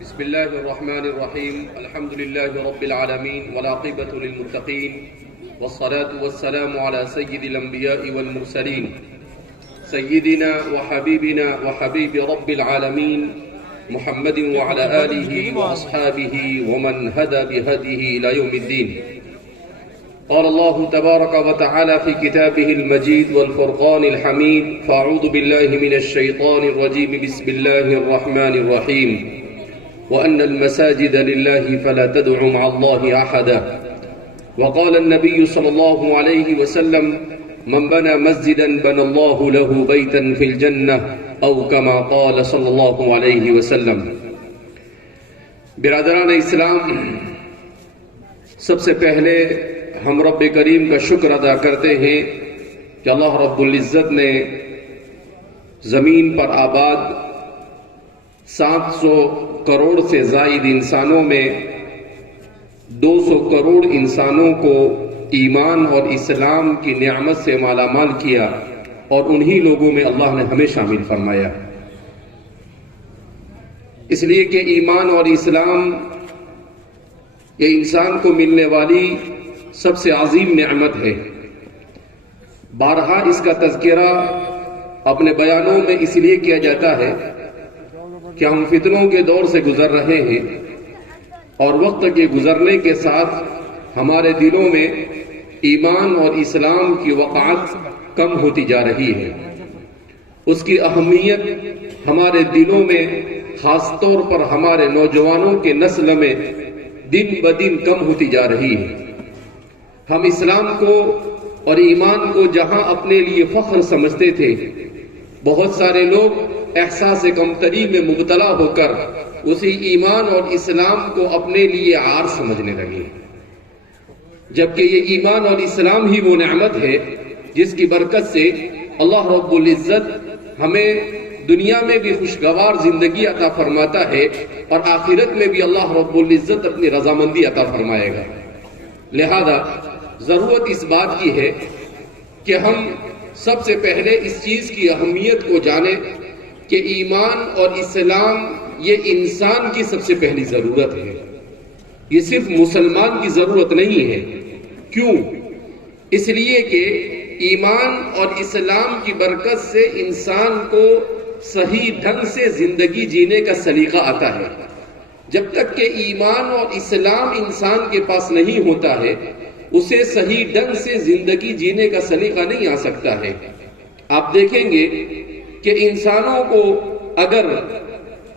بسم الله الرحمن الرحيم الحمد لله رب العالمين والعاقبة للمتقين والصلاة والسلام على سيد الأنبياء والمرسلين سيدنا وحبيبنا وحبيب رب العالمين محمد وعلى آله وأصحابه ومن هدى بهديه إلى يوم الدين. قال الله تبارك وتعالى في كتابه المجيد والفرقان الحميد فأعوذ بالله من الشيطان الرجيم بسم الله الرحمن الرحيم وأن المساجد لله فلا تدعوا مع الله أحدا. وقال النبي صلى الله عليه وسلم من بنى مسجدا بنى الله له بيتا في الجنة أو كما قال صلى الله عليه وسلم. برادران اسلام، سب سے پہلے ہم رب کریم کا شکر ادا کرتے ہیں کہ اللہ رب العزت نے زمین پر آباد 700 کروڑ سے زائد انسانوں میں 200 کروڑ انسانوں کو ایمان اور اسلام کی نعمت سے مالا مال کیا، اور انہی لوگوں میں اللہ نے ہمیں شامل فرمایا. اس لیے کہ ایمان اور اسلام یہ انسان کو ملنے والی سب سے عظیم نعمت ہے. بارہا اس کا تذکرہ اپنے بیانوں میں اس لیے کیا جاتا ہے کہ ہم فتنوں کے دور سے گزر رہے ہیں، اور وقت کے گزرنے کے ساتھ ہمارے دلوں میں ایمان اور اسلام کی وقعت کم ہوتی جا رہی ہے. اس کی اہمیت ہمارے دلوں میں، خاص طور پر ہمارے نوجوانوں کے نسل میں دن بدن کم ہوتی جا رہی ہے. ہم اسلام کو اور ایمان کو جہاں اپنے لیے فخر سمجھتے تھے، بہت سارے لوگ احساس کمتری میں مبتلا ہو کر اسی ایمان اور اسلام کو اپنے لیے عار سمجھنے لگے، جبکہ یہ ایمان اور اسلام ہی وہ نعمت ہے جس کی برکت سے اللہ رب العزت ہمیں دنیا میں بھی خوشگوار زندگی عطا فرماتا ہے، اور آخرت میں بھی اللہ رب العزت اپنی رضامندی عطا فرمائے گا. لہذا ضرورت اس بات کی ہے کہ ہم سب سے پہلے اس چیز کی اہمیت کو جانیں کہ ایمان اور اسلام یہ انسان کی سب سے پہلی ضرورت ہے. یہ صرف مسلمان کی ضرورت نہیں ہے. کیوں؟ اس لیے کہ ایمان اور اسلام کی برکت سے انسان کو صحیح ڈھنگ سے زندگی جینے کا سلیقہ آتا ہے. جب تک کہ ایمان اور اسلام انسان کے پاس نہیں ہوتا ہے، اسے صحیح ڈھنگ سے زندگی جینے کا سلیقہ نہیں آ سکتا ہے. آپ دیکھیں گے کہ انسانوں کو اگر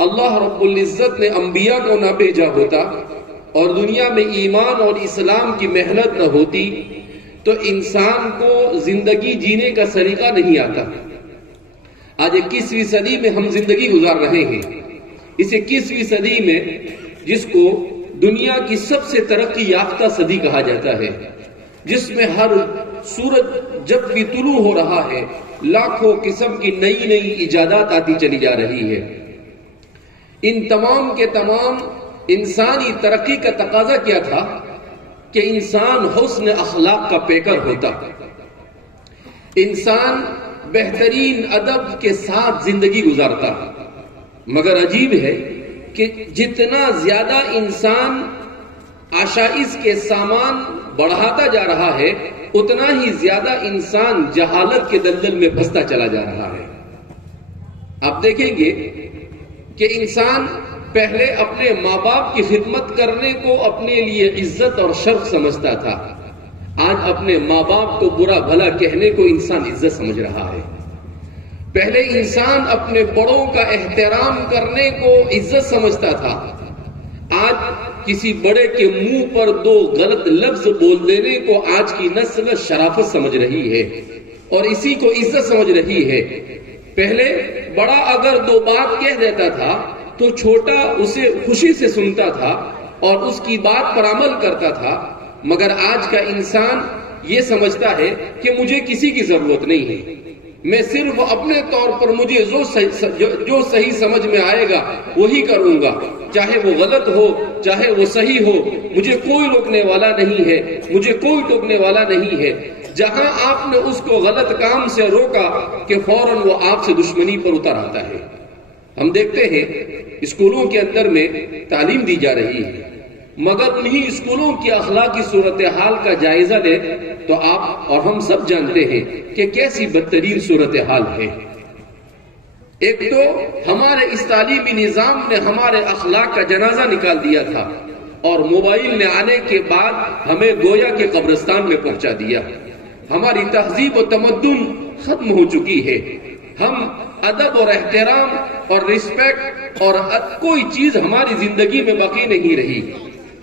اللہ رب العزت نے انبیاء کو نہ بھیجا ہوتا اور دنیا میں ایمان اور اسلام کی محنت نہ ہوتی تو انسان کو زندگی جینے کا سلیقہ نہیں آتا. آج 21ویں صدی میں ہم زندگی گزار رہے ہیں. اس 21ویں صدی میں جس کو دنیا کی سب سے ترقی یافتہ صدی کہا جاتا ہے، جس میں ہر سورج جب بھی طلوع ہو رہا ہے لاکھوں قسم کی نئی نئی ایجادات آتی چلی جا رہی ہے. ان تمام کے تمام انسانی ترقی کا تقاضا کیا تھا کہ انسان حسن اخلاق کا پیکر ہوتا، انسان بہترین ادب کے ساتھ زندگی گزارتا. مگر عجیب ہے کہ جتنا زیادہ انسان آشائش کے سامان بڑھاتا جا رہا ہے، اتنا ہی زیادہ انسان جہالت کے دلدل میں پھنستا چلا جا رہا ہے. آپ دیکھیں گے کہ انسان پہلے اپنے ماں باپ کی خدمت کرنے کو اپنے لیے عزت اور شرف سمجھتا تھا. آج اپنے ماں باپ کو برا بھلا کہنے کو انسان عزت سمجھ رہا ہے. پہلے انسان اپنے بڑوں کا احترام کرنے کو عزت سمجھتا تھا. آج کسی بڑے کے منہ پر 2 غلط لفظ بول دینے کو آج کی نسل شرافت سمجھ رہی ہے اور اسی کو عزت سمجھ رہی ہے. پہلے بڑا اگر 2 بات کہہ دیتا تھا تو چھوٹا اسے خوشی سے سنتا تھا اور اس کی بات پر عمل کرتا تھا. مگر آج کا انسان یہ سمجھتا ہے کہ مجھے کسی کی ضرورت نہیں ہے، میں صرف اپنے طور پر مجھے جو صحیح سمجھ میں آئے گا وہی کروں گا، چاہے وہ غلط ہو چاہے وہ صحیح ہو، مجھے کوئی روکنے والا نہیں ہے، مجھے کوئی ٹوکنے والا نہیں ہے. جہاں آپ نے اس کو غلط کام سے روکا کہ فوراً وہ آپ سے دشمنی پر اتر آتا ہے. ہم دیکھتے ہیں اسکولوں کے اندر میں تعلیم دی جا رہی ہے، مگر انہی اسکولوں کی اخلاقی صورتحال کا جائزہ لیں تو آپ اور ہم سب جانتے ہیں کہ کیسی بدترین صورتحال ہے۔ ایک تو ہمارے اس تعلیمی نظام نے ہمارے اخلاق کا جنازہ نکال دیا تھا، اور موبائل نے آنے کے بعد ہمیں گویا کے قبرستان میں پہنچا دیا۔ ہماری تہذیب و تمدن ختم ہو چکی ہے، ہم ادب اور احترام اور رسپیکٹ اور کوئی چیز ہماری زندگی میں باقی نہیں رہی۔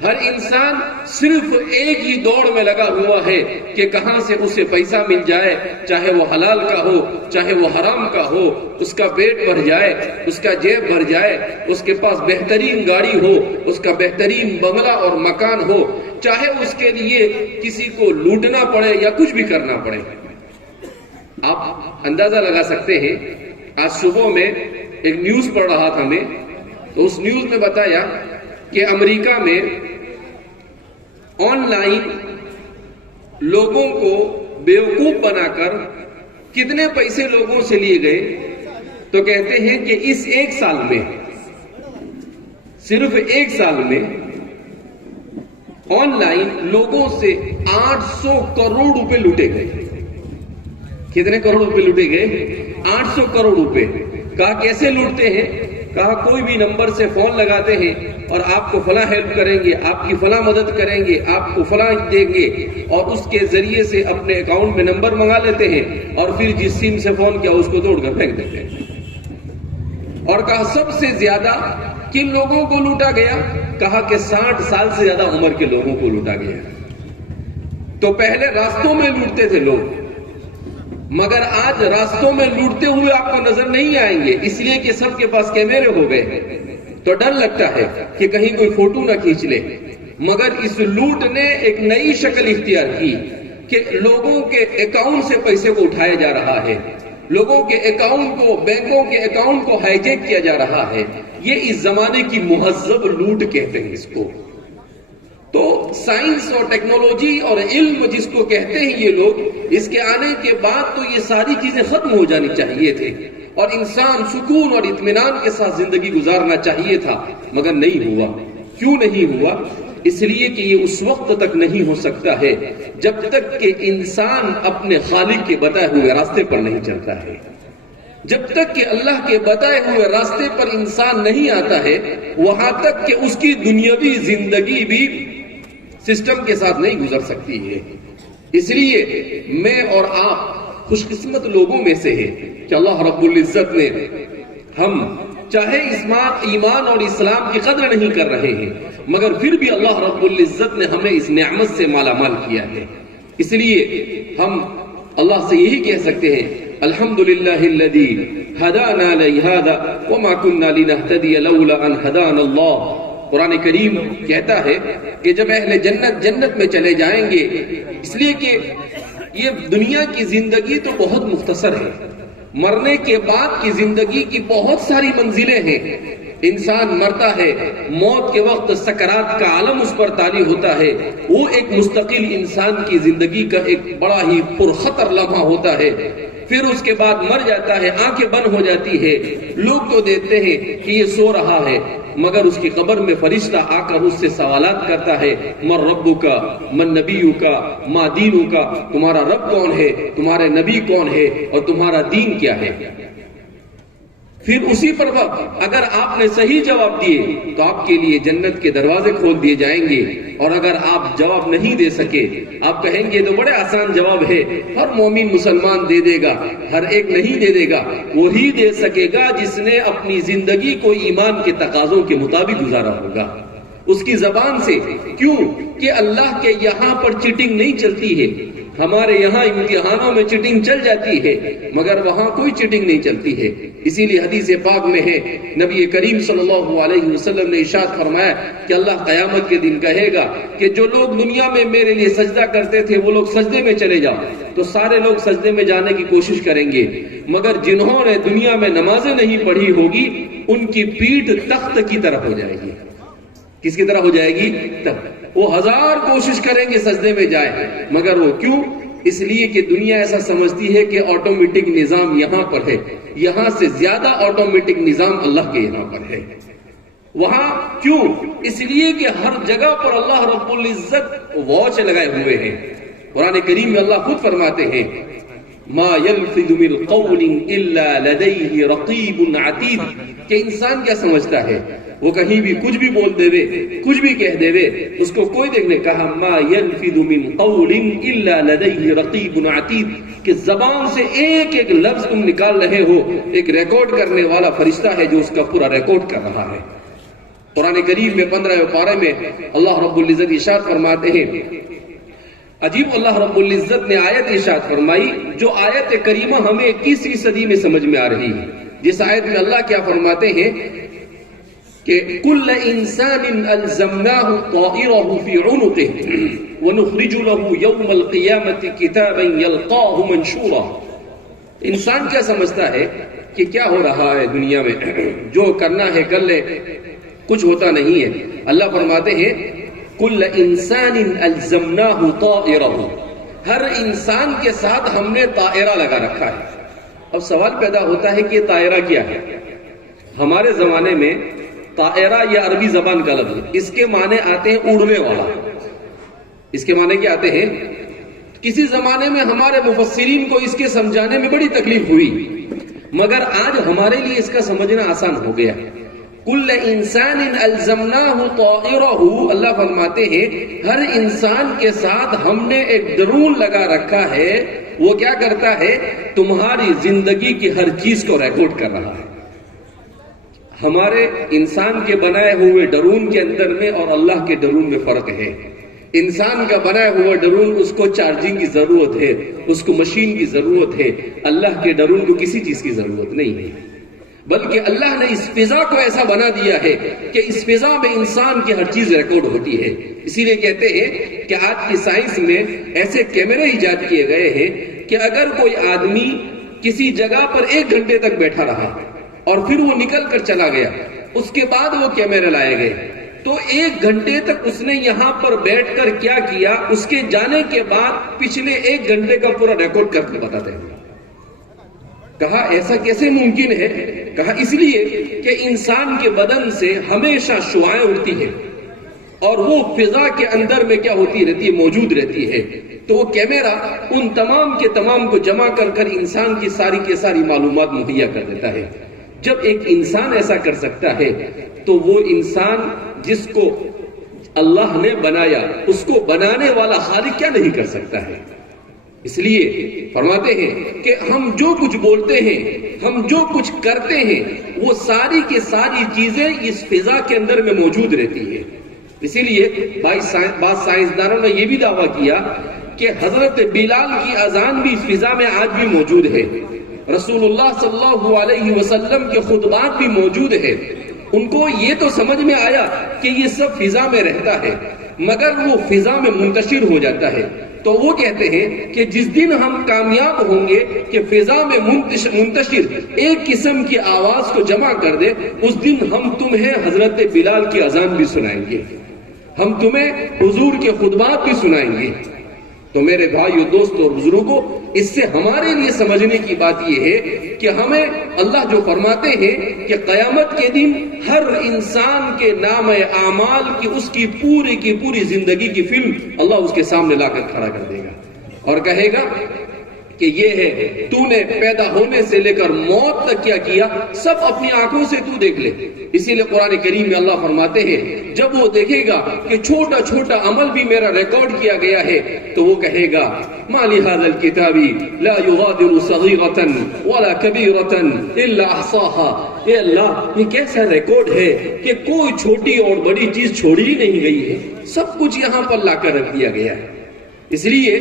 ہر انسان صرف ایک ہی دوڑ میں لگا ہوا ہے کہ کہاں سے اسے پیسہ مل جائے، چاہے وہ حلال کا ہو چاہے وہ حرام کا ہو، اس کا پیٹ بھر جائے، اس کا جیب بھر جائے، اس کے پاس بہترین گاڑی ہو، اس کا بہترین بنگلہ اور مکان ہو، چاہے اس کے لیے کسی کو لوٹنا پڑے یا کچھ بھی کرنا پڑے۔ آپ اندازہ لگا سکتے ہیں، آج صبح میں ایک نیوز پڑھ رہا تھا میں، تو اس نیوز میں بتایا کہ امریکہ میں آن لائن لوگوں کو بیوقوف بنا کر کتنے پیسے لوگوں سے لیے گئے، تو کہتے ہیں کہ اس ایک سال میں، صرف ایک سال میں آن لائن لوگوں سے 800 کروڑ روپے لوٹے گئے۔ کتنے کروڑ روپے لوٹے گئے؟ 800 کروڑ روپے۔ کہا کیسے لوٹتے ہیں؟ کہا کوئی بھی نمبر سے فون لگاتے ہیں اور آپ کو فلاں ہیلپ کریں گے، آپ کی فلاں مدد کریں گے، آپ کو فلاں دیں گے، اور اس کے ذریعے سے اپنے اکاؤنٹ میں نمبر منگا لیتے ہیں اور پھر جس سم سے فون کیا اس کو توڑ کر پھینک دیتے ہیں۔ اور کہا سب سے زیادہ کن لوگوں کو لوٹا گیا؟ کہا کہ 60 سال سے زیادہ عمر کے لوگوں کو لوٹا گیا۔ تو پہلے راستوں میں لوٹتے تھے لوگ، مگر آج راستوں میں لوٹتے ہوئے آپ کو نظر نہیں آئیں گے، اس لیے کہ سب کے پاس کیمرے ہو گئے، تو ڈر لگتا ہے کہ کہیں کوئی فوٹو نہ کھینچ لے۔ مگر اس لوٹ نے ایک نئی شکل اختیار کی کہ لوگوں کے اکاؤنٹ سے پیسے کو اٹھایا جا رہا ہے، لوگوں کے اکاؤنٹ کو، بینکوں کے اکاؤنٹ کو ہائی جیک کیا جا رہا ہے۔ یہ اس زمانے کی مہذب لوٹ کہتے ہیں اس کو۔ تو سائنس اور ٹیکنالوجی اور علم جس کو کہتے ہیں یہ لوگ، اس کے آنے کے بعد تو یہ ساری چیزیں ختم ہو جانی چاہیے تھے اور انسان سکون اور اطمینان کے ساتھ زندگی گزارنا چاہیے تھا، مگر نہیں ہوا۔ کیوں نہیں ہوا؟ اس لیے کہ یہ اس وقت تک نہیں ہو سکتا ہے جب تک کہ انسان اپنے خالق کے بتائے ہوئے راستے پر نہیں چلتا ہے۔ جب تک کہ اللہ کے بتائے ہوئے راستے پر انسان نہیں آتا ہے، وہاں تک کہ اس کی دنیاوی زندگی بھی سسٹم کے ساتھ نہیں گزر سکتی ہے۔ اس لیے میں اور آپ خوش قسمت لوگوں میں سے ہیں کہ اللہ رب العزت نے، ہم چاہے ایمان اور اسلام کی قدر نہیں کر رہے ہیں، مگر پھر بھی اللہ رب العزت نے ہمیں اس نعمت سے مالا مال کیا ہے۔ اس لیے ہم اللہ سے یہی کہہ سکتے ہیں، الحمدللہ الذی ہدانا لہذا وما كنا لنہتدی لولا ان ہدانا اللہ۔ قرآن کریم کہتا ہے کہ جب اہل جنت میں چلے جائیں گے، اس لیے کہ یہ دنیا کی زندگی تو بہت مختصر ہے، مرنے کے بعد کی زندگی کی بہت ساری منزلیں ہیں۔ انسان مرتا ہے، موت کے وقت سکرات کا عالم اس پر طاری ہوتا ہے، وہ ایک مستقل انسان کی زندگی کا ایک بڑا ہی پرخطر لمحہ ہوتا ہے۔ پھر اس کے بعد مر جاتا ہے، آنکھیں بند ہو جاتی ہے، لوگ تو دیکھتے ہیں کہ یہ سو رہا ہے، مگر اس کی قبر میں فرشتہ آ کر اس سے سوالات کرتا ہے، من ربک، من نبیک، ما دینک، تمہارا رب کون ہے، تمہارے نبی کون ہے، اور تمہارا دین کیا ہے۔ پھر اسی پر وقت اگر آپ نے صحیح جواب دیے تو آپ کے لیے جنت کے دروازے کھول دیے جائیں گے، اور اگر آپ جواب نہیں دے سکے، آپ کہیں گے تو بڑے آسان جواب ہے، ہر مومن مسلمان دے دے گا، ہر ایک نہیں دے دے گا، وہی دے سکے گا جس نے اپنی زندگی کو ایمان کے تقاضوں کے مطابق گزارا ہوگا، اس کی زبان سے۔ کیوں کہ اللہ کے یہاں پر چیٹنگ نہیں چلتی ہے، ہمارے یہاں امتحانوں میں چیٹنگ چل جاتی ہے، مگر وہاں کوئی چیٹنگ نہیں چلتی ہے۔ اسی لیے حدیث پاک میں ہے، نبی کریم صلی اللہ علیہ وسلم نے ارشاد فرمایا کہ اللہ قیامت کے دن کہے گا کہ جو لوگ دنیا میں میرے لیے سجدہ کرتے تھے وہ لوگ سجدے میں چلے جاؤ، تو سارے لوگ سجدے میں جانے کی کوشش کریں گے، مگر جنہوں نے دنیا میں نمازیں نہیں پڑھی ہوگی ان کی پیٹھ تخت کی طرح ہو جائے گی۔ کس کی طرح ہو جائے گی؟ تخت۔ وہ ہزار کوشش کریں گے سجدے میں جائے، مگر وہ کیوں؟ اس لیے کہ دنیا ایسا سمجھتی ہے کہ آٹومیٹک نظام یہاں پر ہے، یہاں سے زیادہ آٹومیٹک نظام اللہ کے یہاں پر ہے. وہاں کیوں؟ اس لیے کہ ہر جگہ پر اللہ رب العزت واچ لگائے ہوئے ہیں. قرآن کریم میں اللہ خود فرماتے ہیں ما يلفظ من قول الا لديه رقیب عتید، کہ انسان کیا سمجھتا ہے، وہ کہیں بھی کچھ بھی بول دے وے، کچھ بھی کہہ دے وے، اس کو کوئی دیکھنے. کہا ما يلفظ من قول الا لديه رقیب عتید، کہ زبان سے ایک ایک لفظ تم نکال رہے ہو، ایک ریکارڈ کرنے والا فرشتہ ہے جو اس کا پورا ریکارڈ کر رہا ہے. قرآن کریم میں 15ویں پارے میں اللہ رب العزت ارشاد فرماتے ہیں، عجیب اللہ رب العزت نے آیت ارشاد فرمائی جو آیت کریمہ ہمیں 21ویں صدی میں سمجھ میں آ رہی ہے. جس آیت میں اللہ کیا فرماتے ہیں کہ کل انسان الزمناہ طائرہ فی عنقہ ونخرج له یوم القیامت کتابا یلقاہ منشورا. انسان کیا سمجھتا ہے کہ کیا ہو رہا ہے دنیا میں، جو کرنا ہے کر لے، کچھ ہوتا نہیں ہے. اللہ فرماتے ہیں کل انسان الزمناہ طائرہ، ہر انسان کے ساتھ ہم نے طائرہ لگا رکھا ہے. اب سوال پیدا ہوتا ہے کہ یہ طائرہ کیا ہے؟ ہمارے زمانے میں طائرہ یہ عربی زبان کا لفظ، اس کے معنی آتے ہیں اڑنے والا. اس کے معنی کیا آتے ہیں؟ کسی زمانے میں ہمارے مفسرین کو اس کے سمجھانے میں بڑی تکلیف ہوئی، مگر آج ہمارے لیے اس کا سمجھنا آسان ہو گیا. کل انسان الزمناہ طائرہ، اللہ فرماتے ہیں ہر انسان کے ساتھ ہم نے ایک ڈرون لگا رکھا ہے. وہ کیا کرتا ہے؟ تمہاری زندگی کی ہر چیز کو ریکارڈ کر رہا ہے. ہمارے انسان کے بنائے ہوئے ڈرون کے اندر میں اور اللہ کے ڈرون میں فرق ہے. انسان کا بنایا ہوا ڈرون اس کو چارجنگ کی ضرورت ہے، اس کو مشین کی ضرورت ہے. اللہ کے ڈرون کو کسی چیز کی ضرورت نہیں ہے، بلکہ اللہ نے اس فضا کو ایسا بنا دیا ہے کہ اس فضا میں انسان کی ہر چیز ریکارڈ ہوتی ہے. اسی لیے کہتے ہیں کہ آج کی سائنس میں ایسے کیمرے ایجاد کیے گئے ہیں کہ اگر کوئی آدمی کسی جگہ پر 1 گھنٹے تک بیٹھا رہا اور پھر وہ نکل کر چلا گیا، اس کے بعد وہ کیمرے لائے گئے تو 1 گھنٹے تک اس نے یہاں پر بیٹھ کر کیا کیا، اس کے جانے کے بعد پچھلے 1 گھنٹے کا پورا ریکارڈ کر کے بتاتے ہیں. کہا ایسا کیسے ممکن ہے؟ کہا اس لیے کہ انسان کے بدن سے ہمیشہ شعاعیں اڑتی ہیں اور وہ فضا کے اندر میں کیا ہوتی رہتی ہے، موجود رہتی ہے. تو وہ کیمرہ ان تمام کے تمام کو جمع کر کر انسان کی ساری کے ساری معلومات مہیا کر دیتا ہے. جب ایک انسان ایسا کر سکتا ہے تو وہ انسان جس کو اللہ نے بنایا، اس کو بنانے والا خالق کیا نہیں کر سکتا ہے. اس لیے فرماتے ہیں کہ ہم جو کچھ بولتے ہیں، ہم جو کچھ کرتے ہیں، وہ ساری کی ساری چیزیں اس فضا کے اندر میں موجود رہتی ہے. اسی لیے بعض سائنسدانوں نے یہ بھی دعویٰ کیا کہ حضرت بلال کی اذان بھی اس فضا میں آج بھی موجود ہے. رسول اللہ صلی اللہ علیہ وسلم کے خطبات بھی موجود ہے. ان کو یہ تو سمجھ میں آیا کہ یہ سب فضا میں رہتا ہے، مگر وہ فضا میں منتشر ہو جاتا ہے. تو وہ کہتے ہیں کہ جس دن ہم کامیاب ہوں گے کہ فضا میں منتشر ایک قسم کی آواز کو جمع کر دے، اس دن ہم تمہیں حضرت بلال کی اذان بھی سنائیں گے، ہم تمہیں حضور کے خطبات بھی سنائیں گے. تو میرے بھائیو، دوستو اور بزرگوں، اس سے ہمارے لیے سمجھنے کی بات یہ ہے کہ ہمیں اللہ جو فرماتے ہیں کہ قیامت کے دن ہر انسان کے نام اعمال کی اس کی پوری زندگی کی فلم اللہ اس کے سامنے لا کر کھڑا کر دے گا اور کہے گا کہ یہ ہے، تو نے پیدا ہونے سے لے کر موت تک کیا کیا، سب اپنی آنکھوں سے تو دیکھ لے. اسی لیے قرآن کریم میں اللہ فرماتے ہیں جب وہ دیکھے گا کہ چھوٹا چھوٹا عمل بھی میرا ریکارڈ کیا گیا ہے تو وہ کہے گا ما لهذا الكتاب لا يغادر صغيرة ولا كبيرة الا احصاها. اے اللہ، یہ کیسا ریکارڈ ہے کہ کوئی چھوٹی اور بڑی چیز چھوڑی ہی نہیں گئی ہے، سب کچھ یہاں پر لا کر رکھ دیا گیا ہے. اس لیے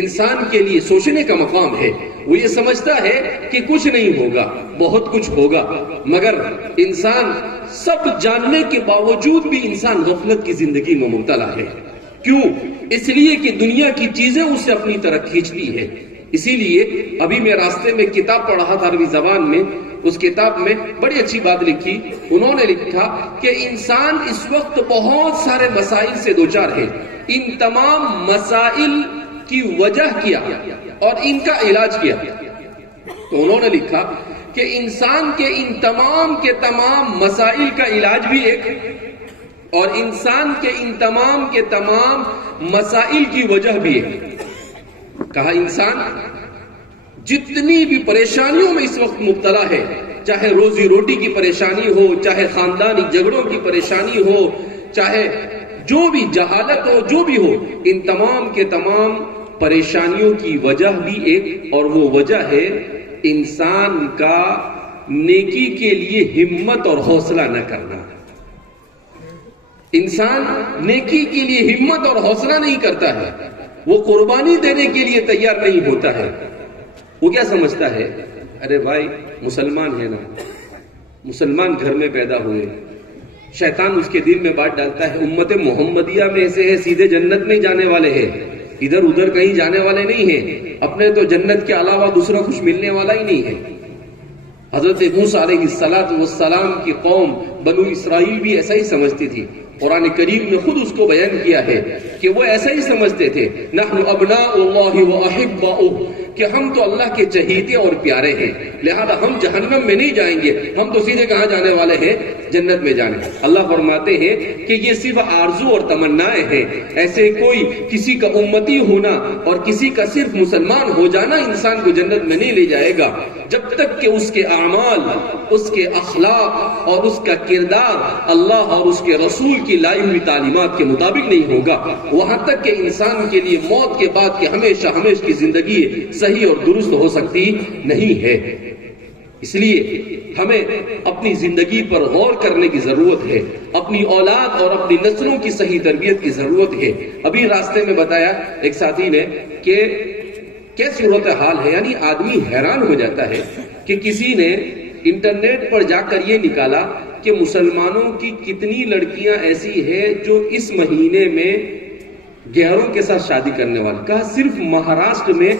انسان کے لیے سوچنے کا مقام ہے. وہ یہ سمجھتا ہے کہ کچھ نہیں ہوگا، بہت کچھ ہوگا، مگر انسان سب جاننے کے باوجود بھی انسان غفلت کی زندگی میں مبتلا ہے. کیوں؟ اس لیے کہ دنیا کی چیزیں اسے اپنی طرف کھینچتی ہے. اسی لیے ابھی میں راستے میں کتاب پڑھ رہا تھا عربی زبان میں، اس کتاب میں بڑی اچھی بات لکھی. انہوں نے لکھا کہ انسان اس وقت بہت سارے مسائل سے دوچار ہے. ان تمام مسائل کی وجہ کیا اور ان کا علاج کیا. تو انہوں نے لکھا کہ انسان کے ان تمام کے تمام مسائل کا علاج بھی ایک، اور انسان کے ان تمام کے تمام مسائل کی وجہ بھی ایک۔ کہا انسان جتنی بھی پریشانیوں میں اس وقت مبتلا ہے، چاہے روزی روٹی کی پریشانی ہو، چاہے خاندانی جھگڑوں کی پریشانی ہو، چاہے جو بھی جہالت ہو، جو بھی ہو، ان تمام کے تمام پریشانیوں کی وجہ بھی ایک، اور وہ وجہ ہے انسان کا نیکی کے لیے ہمت اور حوصلہ نہ کرنا۔ انسان نیکی کے لیے ہمت اور حوصلہ نہیں کرتا ہے، وہ قربانی دینے کے لیے تیار نہیں ہوتا ہے۔ وہ کیا سمجھتا ہے، ارے بھائی مسلمان ہے نا، مسلمان گھر میں پیدا ہوئے، شیطان اس کے دل میں بات ڈالتا ہے امت محمدیہ میں ایسے ہے سیدھے جنت میں جانے والے ہیں، ادھر ادھر کہیں جانے والے نہیں ہیں، اپنے تو جنت کے علاوہ دوسرا کچھ ملنے والا ہی نہیں ہے۔ حضرت موسیٰ علیہ السلام کی قوم بنو اسرائیل بھی ایسا ہی سمجھتی تھی۔ قرآن کریم نے خود اس کو بیان کیا ہے کہ وہ ایسا ہی سمجھتے تھے، نحن ابناء اللہ واحباؤہ، کہ ہم تو اللہ کے چہیتے اور پیارے ہیں، لہذا ہم جہنم میں نہیں جائیں گے، ہم تو سیدھے کہاں جانے والے ہیں، جنت میں جانے۔ اللہ فرماتے ہیں کہ یہ صرف آرزو اور تمنائیں ہیں، ایسے کوئی کسی کا امتی ہونا اور کسی کا صرف مسلمان ہو جانا انسان کو جنت میں نہیں لے جائے گا، جب تک کہ اس کے اعمال، اس کے اخلاق اور اس کا کردار اللہ اور اس کے رسول کی لائی ہوئی تعلیمات کے مطابق نہیں ہوگا، وہاں تک کہ انسان کے لیے موت کے بعد کے ہمیشہ ہمیشہ کی زندگی صحیح اور درست ہو سکتی نہیں ہے۔ اس لیے ہمیں اپنی زندگی پر غور کرنے کی ضرورت ہے، اپنی اولاد اور اپنی نسلوں کی صحیح تربیت کی ضرورت ہے۔ ابھی راستے میں بتایا ایک ساتھی نے کہ کیا صورتحال ہے، یعنی آدمی حیران ہو جاتا ہے کہ کسی نے انٹرنیٹ پر جا کر یہ نکالا کہ مسلمانوں کی کتنی لڑکیاں ایسی ہیں جو اس مہینے میں غیروں کے ساتھ شادی کرنے والی۔ کہا صرف مہاراشٹر میں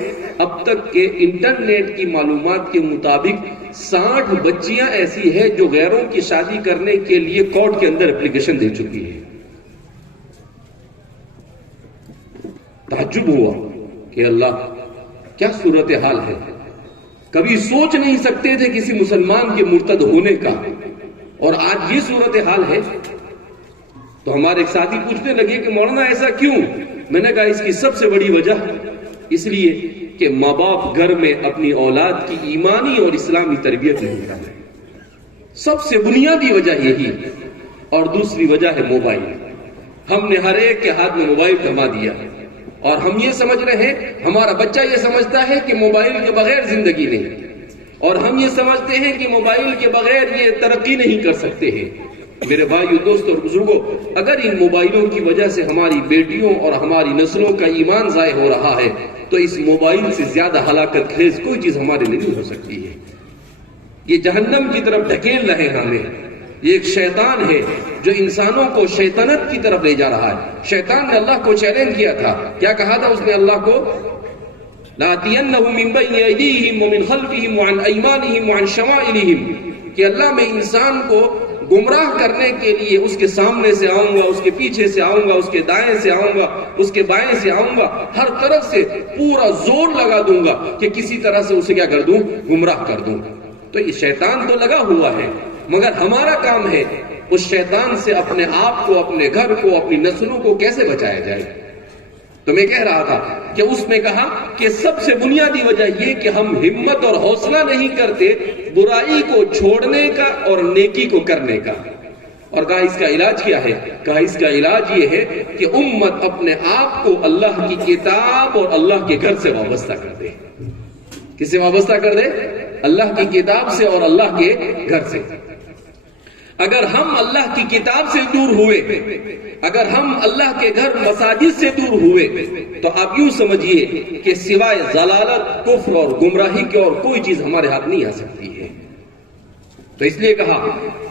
اب تک کے انٹرنیٹ کی معلومات کے مطابق 60 بچیاں ایسی ہیں جو غیروں کی شادی کرنے کے لیے کورٹ کے اندر اپلیکیشن دے چکی ہے۔ تعجب ہوا کہ اللہ کیا صورتحال ہے، کبھی سوچ نہیں سکتے تھے کسی مسلمان کے مرتد ہونے کا، اور آج یہ صورتحال ہے۔ تو ہمارے ایک ساتھی پوچھنے لگے کہ مولانا ایسا کیوں؟ میں نے کہا اس کی سب سے بڑی وجہ اس لیے کہ ماں باپ گھر میں اپنی اولاد کی ایمانی اور اسلامی تربیت نہیں کر رہے، سب سے بنیادی وجہ یہی ہے۔ اور دوسری وجہ ہے موبائل۔ ہم نے ہر ایک کے ہاتھ میں موبائل تھما دیا، اور ہم یہ سمجھ رہے ہیں، ہمارا بچہ یہ سمجھتا ہے کہ موبائل کے بغیر زندگی نہیں، اور ہم یہ سمجھتے ہیں کہ موبائل کے بغیر یہ ترقی نہیں کر سکتے ہیں۔ میرے بھائیو، دوستوں اور بزرگوں، اگر ان موبائلوں کی وجہ سے ہماری بیٹیوں اور ہماری نسلوں کا ایمان ضائع ہو رہا ہے تو اس موبائل سے زیادہ ہلاکت خیز کوئی چیز ہمارے لیے نہیں ہو سکتی ہے۔ یہ جہنم کی طرف ڈھکیل رہے ہیں ہمیں، یہ ایک شیطان ہے جو انسانوں کو شیطنت کی طرف لے جا رہا ہے۔ شیطان نے اللہ کو چیلنج کیا تھا، کیا کہا تھا اس نے اللہ کو؟ لَآتِيَنَّهُم مِّن بَيْنِ أَيْدِيهِمْ وَمِنْ خَلْفِهِمْ وَعَنْ أَيْمَانِهِمْ وَعَنْ شَمَائِلِهِمْ، کہ اللہ میں انسان کو گمراہ کرنے کے لیے اس کے سامنے سے آؤں گا، اس کے پیچھے سے آؤں گا، اس کے دائیں سے آؤں گا، اس کے بائیں سے آؤں گا، ہر طرف سے پورا زور لگا دوں گا کہ کسی طرح سے اسے کیا کر دوں؟ گمراہ کر دوں۔ تو یہ شیطان تو لگا ہوا ہے، مگر ہمارا کام ہے اس شیطان سے اپنے آپ کو، اپنے گھر کو، اپنی نسلوں کو کیسے بچایا جائے۔ تو میں کہہ رہا تھا کہ اس نے کہا کہ سب سے بنیادی وجہ یہ کہ ہم ہمت اور حوصلہ نہیں کرتے برائی کو چھوڑنے کا اور نیکی کو کرنے کا۔ اور کہا اس کا علاج کیا ہے؟ کہا اس کا علاج یہ ہے کہ امت اپنے آپ کو اللہ کی کتاب اور اللہ کے گھر سے وابستہ کر دے۔ کس سے وابستہ کر دے؟ اللہ کی کتاب سے اور اللہ کے گھر سے۔ اگر ہم اللہ کی کتاب سے دور ہوئے، اگر ہم اللہ کے گھر مساجد سے دور ہوئے، تو آپ یوں سمجھیے کہ سوائے ضلالت، کفر اور گمراہی کے اور کوئی چیز ہمارے ہاتھ نہیں آ سکتی ہے۔ تو اس لیے کہا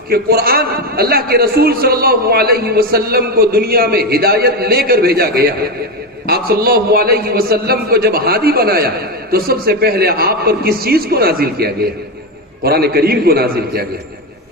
کہ قرآن اللہ کے رسول صلی اللہ علیہ وسلم کو دنیا میں ہدایت لے کر بھیجا گیا۔ آپ صلی اللہ علیہ وسلم کو جب ہادی بنایا تو سب سے پہلے آپ پر کس چیز کو نازل کیا گیا؟ قرآن کریم کو نازل کیا گیا۔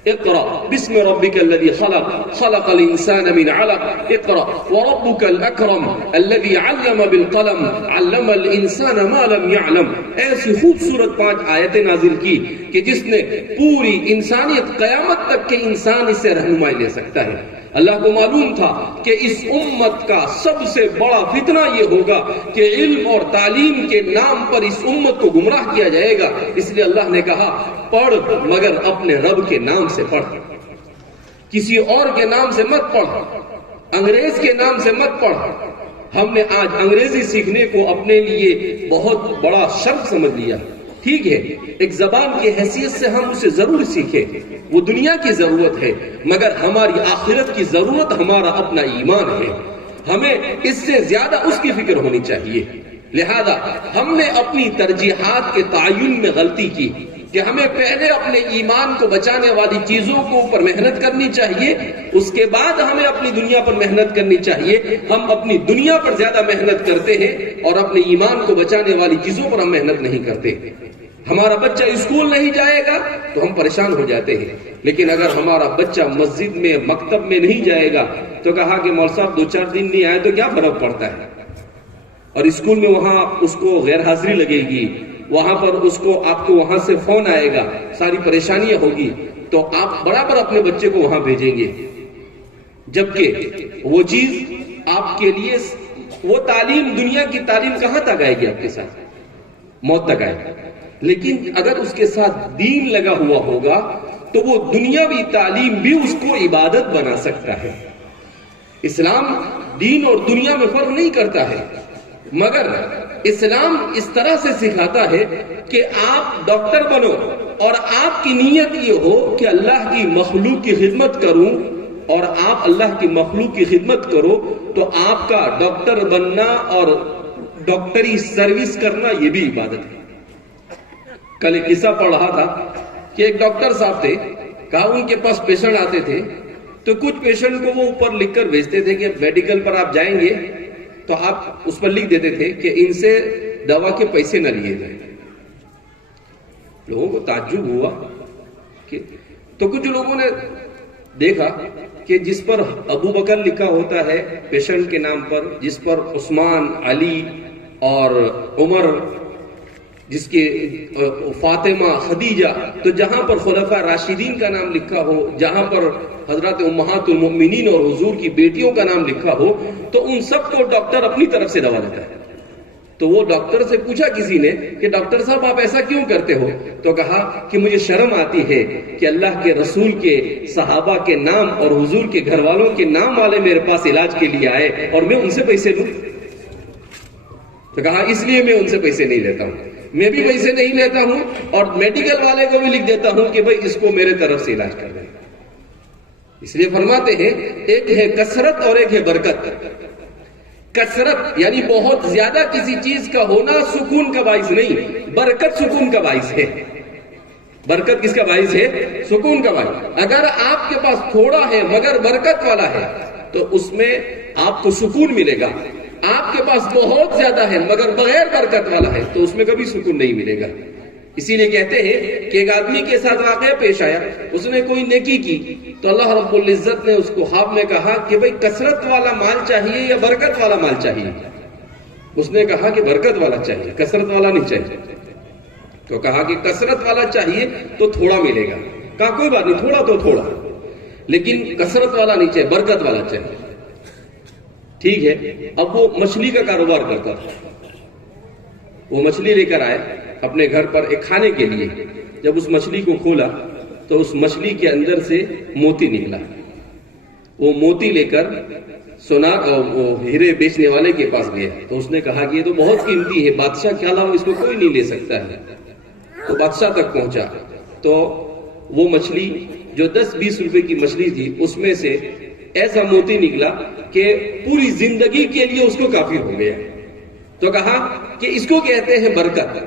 اقرأ بسم ربك الذي خلق خلق الإنسان من علق اقرأ وربك الأكرم الذي علم بالقلم علم الإنسان ما لم يعلم. ایسی خوبصورت 5 آیتیں نازل کی کہ جس نے پوری انسانیت قیامت تک کے انسان اس سے رہنمائی لے سکتا ہے. اللہ کو معلوم تھا کہ اس امت کا سب سے بڑا فتنہ یہ ہوگا کہ علم اور تعلیم کے نام پر اس امت کو گمراہ کیا جائے گا. اس لیے اللہ نے کہا پڑھ مگر اپنے رب کے نام سے پڑھ, کسی اور کے نام سے مت پڑھ, انگریز کے نام سے مت پڑھ. ہم نے آج انگریزی سیکھنے کو اپنے لیے بہت بڑا شرف سمجھ لیا. ٹھیک ہے, ایک زبان کی حیثیت سے ہم اسے ضرور سیکھیں, وہ دنیا کی ضرورت ہے, مگر ہماری آخرت کی ضرورت ہمارا اپنا ایمان ہے. ہمیں اس سے زیادہ اس کی فکر ہونی چاہیے. لہذا ہم نے اپنی ترجیحات کے تعین میں غلطی کی کہ ہمیں پہلے اپنے ایمان کو بچانے والی چیزوں کو پر محنت کرنی چاہیے, اس کے بعد ہمیں اپنی دنیا پر محنت کرنی چاہیے. ہم اپنی دنیا پر زیادہ محنت کرتے ہیں اور اپنے ایمان کو بچانے والی چیزوں پر ہم محنت نہیں کرتے. ہمارا بچہ اسکول نہیں جائے گا تو ہم پریشان ہو جاتے ہیں, لیکن اگر ہمارا بچہ مسجد میں مکتب میں نہیں جائے گا تو کہا کہ مول صاحب 2-4 دن نہیں آئے تو کیا فرق پڑتا ہے, اور اسکول میں وہاں اس کو غیر حاضری لگے گی, وہاں پر آپ کو وہاں سے فون آئے گا, ساری پریشانیاں ہوگی, تو آپ برابر اپنے بچے کو وہاں بھیجیں گے. جبکہ وہ چیز آپ کے لیے, وہ تعلیم, دنیا کی تعلیم کہاں تک آئے گی آپ کے ساتھ, موت تک آئے گی. لیکن اگر اس کے ساتھ دین لگا ہوا ہوگا تو وہ دنیاوی تعلیم بھی اس کو عبادت بنا سکتا ہے. اسلام دین اور دنیا میں فرق نہیں کرتا ہے, مگر اسلام اس طرح سے سکھاتا ہے کہ آپ ڈاکٹر بنو اور آپ کی نیت یہ ہو کہ اللہ کی مخلوق کی خدمت کروں, اور آپ اللہ کی مخلوق کی خدمت کرو تو آپ کا ڈاکٹر بننا اور ڈاکٹری سروس کرنا یہ بھی عبادت ہے. کل ایک قصہ پڑھ رہا تھا کہ ایک ڈاکٹر صاحب تھے, کہا ان کے پاس پیشنٹ آتے تھے تو کچھ پیشنٹ کو وہ اوپر لکھ کر بھیجتے تھے کہ میڈیکل پر آپ جائیں گے تو آپ اس پر لکھ دیتے تھے کہ ان سے دوا کے پیسے نہ لیے جائیں. لوگوں کو تعجب ہوا کہ تو کچھ لوگوں نے دیکھا کہ جس پر ابو بکر لکھا ہوتا ہے پیشنٹ کے نام پر, جس پر عثمان, علی اور عمر, جس کے فاطمہ, خدیجہ, تو جہاں پر خلفاء راشدین کا نام لکھا ہو, جہاں پر حضرات امہات المؤمنین اور حضور کی بیٹیوں کا نام لکھا ہو, تو ان سب کو ڈاکٹر اپنی طرف سے دوا دیتا ہے. تو وہ ڈاکٹر سے پوچھا کسی نے کہ ڈاکٹر صاحب آپ ایسا کیوں کرتے ہو, تو کہا کہ مجھے شرم آتی ہے کہ اللہ کے رسول کے, صحابہ کے نام اور حضور کے گھر والوں کے نام والے میرے پاس علاج کے لیے آئے اور میں ان سے پیسے لوں. تو کہا اس لیے میں ان سے پیسے نہیں لیتا ہوں, میں بھی پیسے نہیں لیتا ہوں اور میڈیکل والے کو بھی لکھ دیتا ہوں کہ بھئی اس کو میرے طرف سے علاج کر دیں. اس لیے فرماتے ہیں ایک ہے کثرت اور ایک ہے برکت. کثرت یعنی بہت زیادہ کسی چیز کا ہونا سکون کا باعث نہیں, برکت سکون کا باعث ہے. برکت کس کا باعث ہے؟ سکون کا باعث. اگر آپ کے پاس تھوڑا ہے مگر برکت والا ہے تو اس میں آپ کو سکون ملے گا. آپ کے پاس بہت زیادہ ہے مگر بغیر برکت والا ہے تو اس میں کبھی سکون نہیں ملے گا. اسی لیے کہتے ہیں کہ ایک آدمی کے ساتھ واقعہ پیش آیا, اس نے کوئی نیکی کی تو اللہ رب العزت نے اس کو خواب میں کہا کہ بھئی کثرت والا مال چاہیے یا برکت والا مال چاہیے. اس نے کہا کہ برکت والا چاہیے, کثرت والا نہیں چاہیے. تو کہا کہ کثرت والا چاہیے تو تھوڑا ملے گا. کہا کوئی بات نہیں, تھوڑا تو تھوڑا, لیکن کثرت والا نہیں چاہیے, برکت والا چاہیے. ٹھیک ہے. اب وہ مچھلی کا کاروبار کرتا تھا, وہ مچھلی لے کر آئے اپنے گھر پر ایک کھانے کے لیے. جب اس مچھلی کو کھولا تو اس مچھلی کے اندر سے موتی نکلا. وہ موتی لے کر وہ ہیرے بیچنے والے کے پاس گیا تو اس نے کہا کہ یہ تو بہت قیمتی ہے, بادشاہ کے علاوہ اس کو کوئی نہیں لے سکتا ہے. تو بادشاہ تک پہنچا تو وہ مچھلی جو 10-20 روپے کی مچھلی تھی اس میں سے ایسا موتی نکلا کہ پوری زندگی کے لیے اس کو کافی ہو گیا. تو کہا کہ اس کو کہتے ہیں برکت.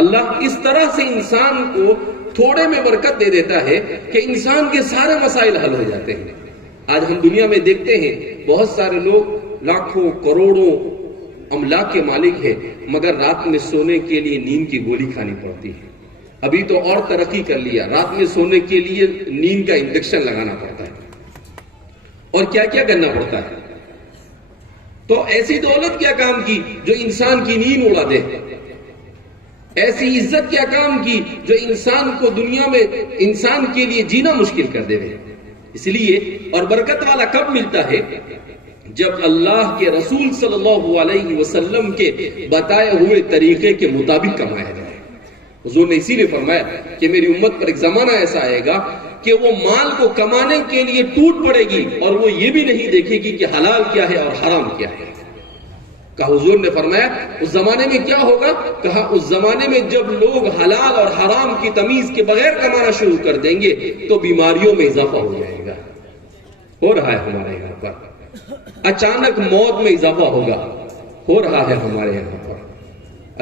اللہ اس طرح سے انسان کو تھوڑے میں برکت دے دیتا ہے کہ انسان کے سارے مسائل حل ہو جاتے ہیں. آج ہم دنیا میں دیکھتے ہیں بہت سارے لوگ لاکھوں کروڑوں املاک کے مالک ہیں مگر رات میں سونے کے لیے نیند کی گولی کھانی پڑتی ہے. ابھی تو اور ترقی کر لیا، رات میں سونے کے لیے نیند کا انجیکشن لگانا پڑتا ہے اور کیا کیا کرنا پڑتا ہے. تو ایسی دولت کیا کام کی جو انسان کی نیند اڑا دے؟ ایسی عزت کیا کام کی جو انسان کو دنیا میں انسان کے لیے جینا مشکل کر دے؟ اس لیے اور برکت والا کب ملتا ہے؟ جب اللہ کے رسول صلی اللہ علیہ وسلم کے بتائے ہوئے طریقے کے مطابق کمایا جائے. حضور نے اسی لیے فرمایا کہ میری امت پر ایک زمانہ ایسا آئے گا کہ وہ مال کو کمانے کے لیے ٹوٹ پڑے گی اور وہ یہ بھی نہیں دیکھے گی کہ حلال کیا ہے اور حرام کیا ہے. کہا حضور نے فرمایا اس زمانے میں کیا ہوگا؟ کہا اس زمانے میں جب لوگ حلال اور حرام کی تمیز کے بغیر کمانا شروع کر دیں گے تو بیماریوں میں اضافہ ہو جائے گا. ہو رہا ہے ہمارے یہاں پر. اچانک موت میں اضافہ ہوگا، ہو رہا ہے ہمارے یہاں پر.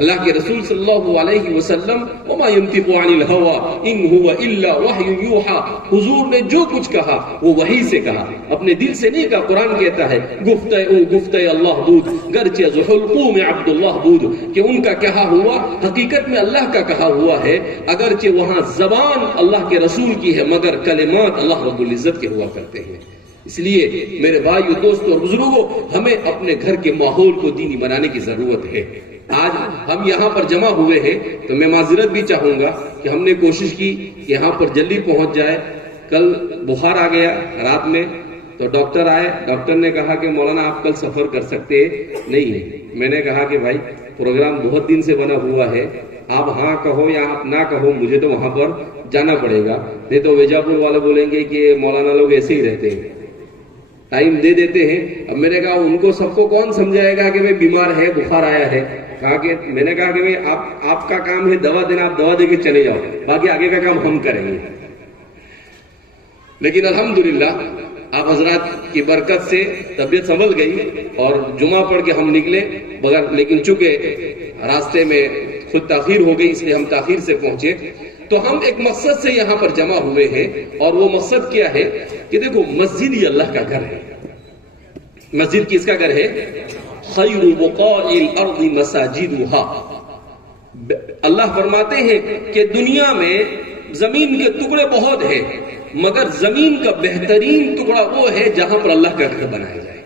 اللہ کے رسول صلی اللہ علیہ وسلم وما ينطق عن الهوى ان هو الا وحی یوحى، حضور نے جو کچھ کہا وہ وحی سے کہا، اپنے دل سے نہیں کہا. قرآن کہتا ہے گفتہ اللہ بود گرچہ ذوالقوم عبد اللہ بود، کہ ان کا کہا ہوا حقیقت میں اللہ کا کہا ہوا ہے، اگرچہ وہاں زبان اللہ کے رسول کی ہے مگر کلمات اللہ رب العزت کے ہوا کرتے ہیں. اس لیے میرے بھائیو، دوستو اور بزرگوں، ہمیں اپنے گھر کے ماحول کو دینی بنانے کی ضرورت ہے. آج ہم یہاں پر جمع ہوئے ہیں تو میں معذرت بھی چاہوں گا کہ ہم نے کوشش کی کہ یہاں پر جلدی پہنچ جائے. کل بخار آ گیا رات میں تو ڈاکٹر آئے، ڈاکٹر نے کہا کہ مولانا آپ کل سفر کر سکتے نہیں ہیں. میں نے کہا کہ بھائی پروگرام بہت دن سے بنا ہوا ہے، آپ ہاں کہو یا آپ نہ کہو مجھے تو وہاں پر جانا پڑے گا، نہیں تو ویجاپور والے بولیں گے کہ مولانا لوگ ایسے ہی رہتے ہیں، ٹائم دے دیتے ہیں. اب میں نے کہا ان کو سب کو کون سمجھائے گا کہ میں بیمار ہے، بخار آیا ہے. میں نے کہا کہ آپ کا کام ہے دوا دینا، آپ دوا دے کے چلے جاؤ، باقی آگے کا کام ہم کریں گے. لیکن الحمدللہ آپ حضرات کی برکت سے طبیعت سنبھل گئی اور جمعہ پڑھ کے ہم نکلے بغیر، لیکن چونکہ راستے میں خود تاخیر ہو گئی اس لیے ہم تاخیر سے پہنچے. تو ہم ایک مقصد سے یہاں پر جمع ہوئے ہیں اور وہ مقصد کیا ہے کہ دیکھو مسجد یہ اللہ کا گھر ہے. مسجد کس کا گھر ہے؟ خیر بقاء الارض مساجدها. اللہ فرماتے ہیں کہ دنیا میں زمین کے ٹکڑے بہت ہیں مگر زمین کا بہترین ٹکڑا وہ ہے جہاں پر اللہ کا گھر بنایا جائے.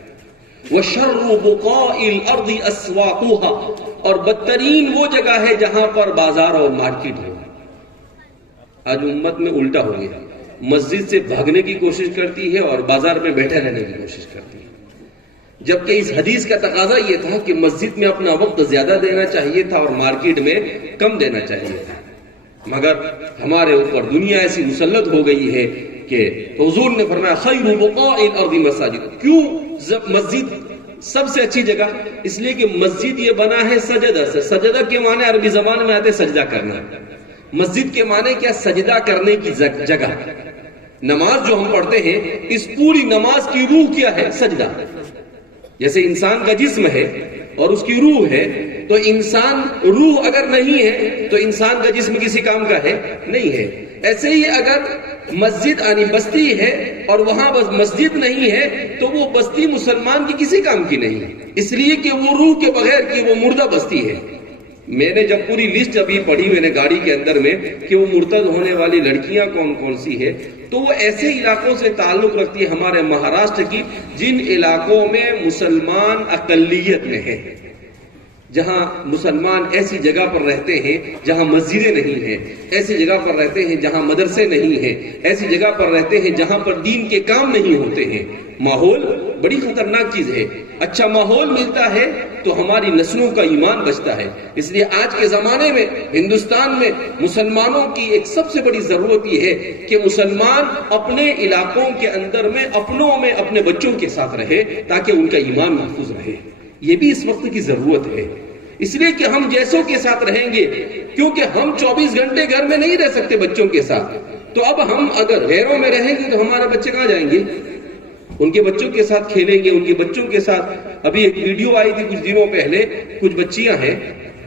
وشر بقاء الارض اسواقها، اور بدترین وہ جگہ ہے جہاں پر بازار اور مارکیٹ ہو. آج امت میں الٹا ہو گیا، مسجد سے بھاگنے کی کوشش کرتی ہے اور بازار میں بیٹھے رہنے کی کوشش کرتی ہے. جبکہ اس حدیث کا تقاضا یہ تھا کہ مسجد میں اپنا وقت زیادہ دینا چاہیے تھا اور مارکیٹ میں کم دینا چاہیے تھا. مگر ہمارے اوپر دنیا ایسی مسلط ہو گئی ہے کہ حضور نے فرمایا خیر بقاء الارض مساجد. کیوں مسجد سب سے اچھی جگہ؟ اس لیے کہ مسجد یہ بنا ہے سجدہ سے. سجدہ کے معنی عربی زبان میں آتے سجدہ کرنا. مسجد کے معنی کیا؟ سجدہ کرنے کی جگہ. نماز جو ہم پڑھتے ہیں اس پوری نماز کی روح کیا ہے؟ سجدہ. جیسے انسان کا جسم ہے اور اس کی روح ہے، تو انسان روح اگر نہیں ہے تو انسان کا جسم کسی کام کا ہے نہیں ہے. ایسے ہی اگر مسجد یعنی بستی ہے اور وہاں بس مسجد نہیں ہے تو وہ بستی مسلمان کی کسی کام کی نہیں ہے، اس لیے کہ وہ روح کے بغیر کی وہ مردہ بستی ہے. میں نے جب پوری لسٹ ابھی پڑھی میں نے گاڑی کے اندر میں کہ وہ مرتد ہونے والی لڑکیاں کون کون سی ہے، تو وہ ایسے علاقوں سے تعلق رکھتی ہے ہمارے مہاراشٹر کی جن علاقوں میں مسلمان اقلیت میں ہیں، جہاں مسلمان ایسی جگہ پر رہتے ہیں جہاں مسجدیں نہیں ہیں، ایسی جگہ پر رہتے ہیں جہاں مدرسے نہیں ہیں، ایسی جگہ پر رہتے ہیں جہاں پر دین کے کام نہیں ہوتے ہیں. ماحول بڑی خطرناک چیز ہے. اچھا ماحول ملتا ہے تو ہماری نسلوں کا ایمان بچتا ہے. اس لیے آج کے زمانے میں ہندوستان میں مسلمانوں کی ایک سب سے بڑی ضرورت یہ ہے کہ مسلمان اپنے علاقوں کے اندر میں اپنوں میں اپنے بچوں کے ساتھ رہے تاکہ ان کا ایمان محفوظ رہے. یہ بھی اس وقت کی ضرورت ہے، اس لیے کہ ہم جیسوں کے ساتھ رہیں گے، کیونکہ ہم 24 گھنٹے گھر میں نہیں رہ سکتے بچوں کے ساتھ. تو اب ہم اگر غیروں میں رہیں گے تو ہمارے بچے کہاں جائیں گے؟ ان کے بچوں کے ساتھ کھیلیں گے، ان کے بچوں کے ساتھ. ابھی ایک ویڈیو آئی تھی کچھ دنوں پہلے، کچھ بچیاں ہیں،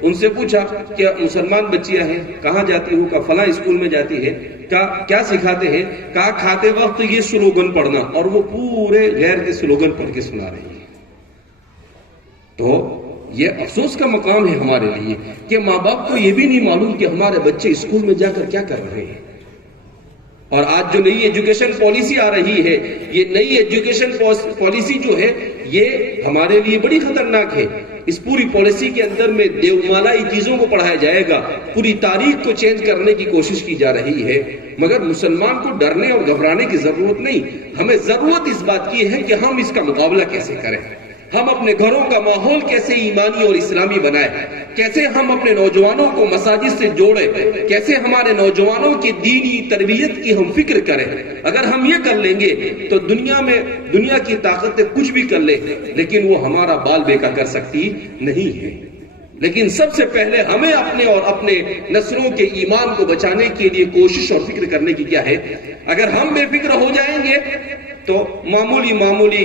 ان سے پوچھا کہ مسلمان بچیاں ہیں کہاں جاتی ہو؟ کہا فلاں اسکول میں جاتی ہے. کہا کیا سکھاتے ہیں؟ کہا کھاتے وقت یہ سلوگن پڑھنا، اور وہ پورے غیر کے سلوگن پڑھ کے سنا رہی ہے. تو یہ افسوس کا مقام ہے ہمارے لیے کہ ماں باپ کو یہ بھی نہیں معلوم کہ ہمارے بچے اسکول میں جا کر کیا کر رہے ہیں۔ اور آج جو نئی ایجوکیشن پالیسی آ رہی ہے، یہ نئی ایجوکیشن پالیسی جو ہے یہ ہمارے لیے بڑی خطرناک ہے۔ اس پوری پالیسی کے اندر میں دیومالائی چیزوں کو پڑھایا جائے گا، پوری تاریخ کو چینج کرنے کی کوشش کی جا رہی ہے، مگر مسلمان کو ڈرنے اور گھبرانے کی ضرورت نہیں۔ ہمیں ضرورت اس بات کی ہے کہ ہم اس کا مقابلہ کیسے کریں، ہم اپنے گھروں کا ماحول کیسے ایمانی اور اسلامی بنائیں، کیسے ہم اپنے نوجوانوں کو مساجد سے جوڑیں، کیسے ہمارے نوجوانوں کی دینی تربیت کی ہم فکر کریں۔ اگر ہم یہ کر لیں گے تو دنیا کی طاقتیں کچھ بھی کر لیں، لیکن وہ ہمارا بال بیکا کر سکتی نہیں ہے۔ لیکن سب سے پہلے ہمیں اپنے اور اپنے نسلوں کے ایمان کو بچانے کے لیے کوشش اور فکر کرنے کی کیا ہے۔ اگر ہم بے فکر ہو جائیں گے تو معمولی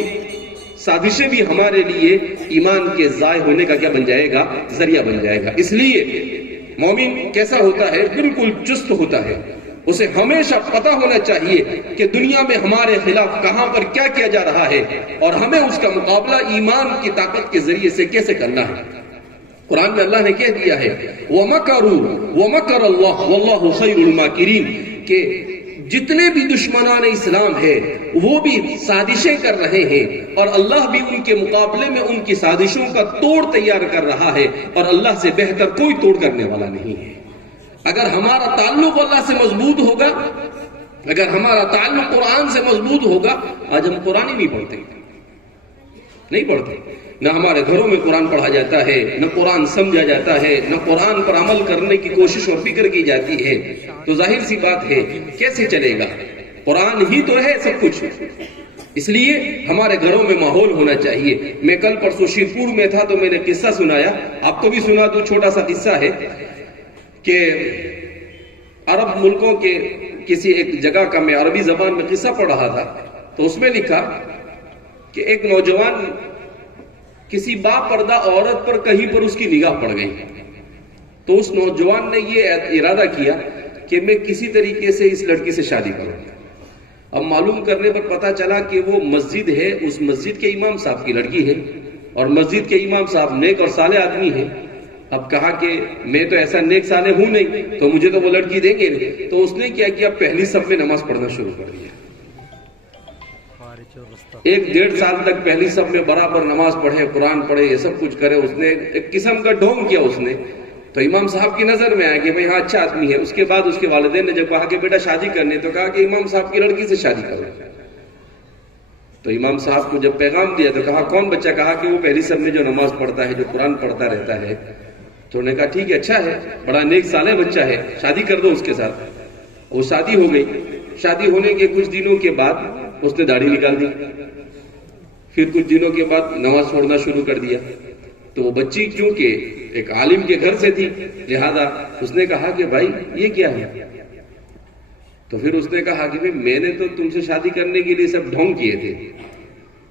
سازشیں بھی ہمارے لیے ایمان کے ضائع ہونے کا کیا بن جائے گا، ذریعہ بن جائے گا۔ اس لیے مومن کیسا ہوتا ہے؟ بالکل چست ہوتا ہے۔ اسے ہمیشہ پتہ ہونا چاہیے کہ دنیا میں ہمارے خلاف کہاں پر کیا کیا جا رہا ہے اور ہمیں اس کا مقابلہ ایمان کی طاقت کے ذریعے سے کیسے کرنا ہے۔ قرآن میں اللہ نے کہہ دیا ہے وَمَكَرُوا وَمَكَرَ اللَّهُ وَاللَّهُ خَيْرُ الْمَاكِرِينَ کہ جتنے بھی دشمنان اسلام ہے وہ بھی سازشیں کر رہے ہیں اور اللہ بھی ان کے مقابلے میں ان کی سازشوں کا توڑ تیار کر رہا ہے، اور اللہ سے بہتر کوئی توڑ کرنے والا نہیں ہے۔ اگر ہمارا تعلق اللہ سے مضبوط ہوگا، اگر ہمارا تعلق قرآن سے مضبوط ہوگا، آج ہم قرآن ہی نہیں پڑھتے، نہ ہمارے گھروں میں قرآن پڑھا جاتا ہے، نہ قرآن سمجھا جاتا ہے، نہ قرآن پر عمل کرنے کی کوشش اور فکر کی جاتی ہے، تو ظاہر سی بات ہے کیسے چلے گا؟ قرآن ہی تو ہے سب کچھ۔ اس لیے ہمارے گھروں میں ماحول ہونا چاہیے۔ میں کل پرسوں شیرپور میں تھا تو میں نے قصہ سنایا، آپ کو بھی سنا دوں۔ چھوٹا سا قصہ ہے کہ عرب ملکوں کے کسی ایک جگہ کا، میں عربی زبان میں قصہ پڑھ رہا تھا، تو اس میں لکھا کہ ایک نوجوان کسی با پردہ عورت پر کہیں پر اس کی نگاہ پڑ گئی، تو اس نوجوان نے یہ ارادہ کیا کہ میں کسی طریقے سے اس لڑکی سے شادی کروں۔ اب معلوم کرنے پر پتا چلا کہ وہ مسجد ہے، اس مسجد کے امام صاحب کی لڑکی ہے، اور مسجد کے امام صاحب نیک اور صالح آدمی ہیں۔ اب کہا کہ میں تو ایسا نیک صالح ہوں نہیں، تو مجھے تو وہ لڑکی دیں گے نہیں۔ تو اس نے کیا کیا، پہلی صف میں نماز پڑھنا شروع کر دیا۔ 1-1.5 سال تک پہلی صف میں برابر نماز پڑھے، قرآن پڑھے، یہ سب کچھ کرے۔ اس نے ایک قسم کا ڈھونگ کیا اس نے، تو امام صاحب کی نظر میں آیا کہ بھئی ہاں اچھا آدمی ہے۔ اس کے بعد اس کے والدین نے جب کہا کہ بیٹا شادی کرنے، تو کہا کہ امام صاحب کی لڑکی سے شادی کرو۔ تو امام صاحب کو جب پیغام دیا تو کہا کون بچہ؟ کہا کہ وہ پہلی صف میں جو نماز پڑھتا ہے، جو قرآن پڑھتا رہتا ہے۔ تو انہوں نے کہا ٹھیک ہے، اچھا ہے، بڑا نیک صالح بچہ ہے، شادی کر دو اس کے ساتھ۔ وہ شادی ہو گئی۔ شادی ہونے کے کچھ دنوں کے بعد اس نے داڑھی نکال دی، پھر کچھ دنوں کے بعد نماز چھوڑنا شروع کر دیا۔ تو وہ بچی چونکہ ایک عالم کے گھر سے تھی، لہذا اس نے کہا کہ بھائی یہ کیا ہے؟ تو پھر اس نے کہا کہ میں نے تو تم سے شادی کرنے کے لیے سب ڈھونگ کیے تھے،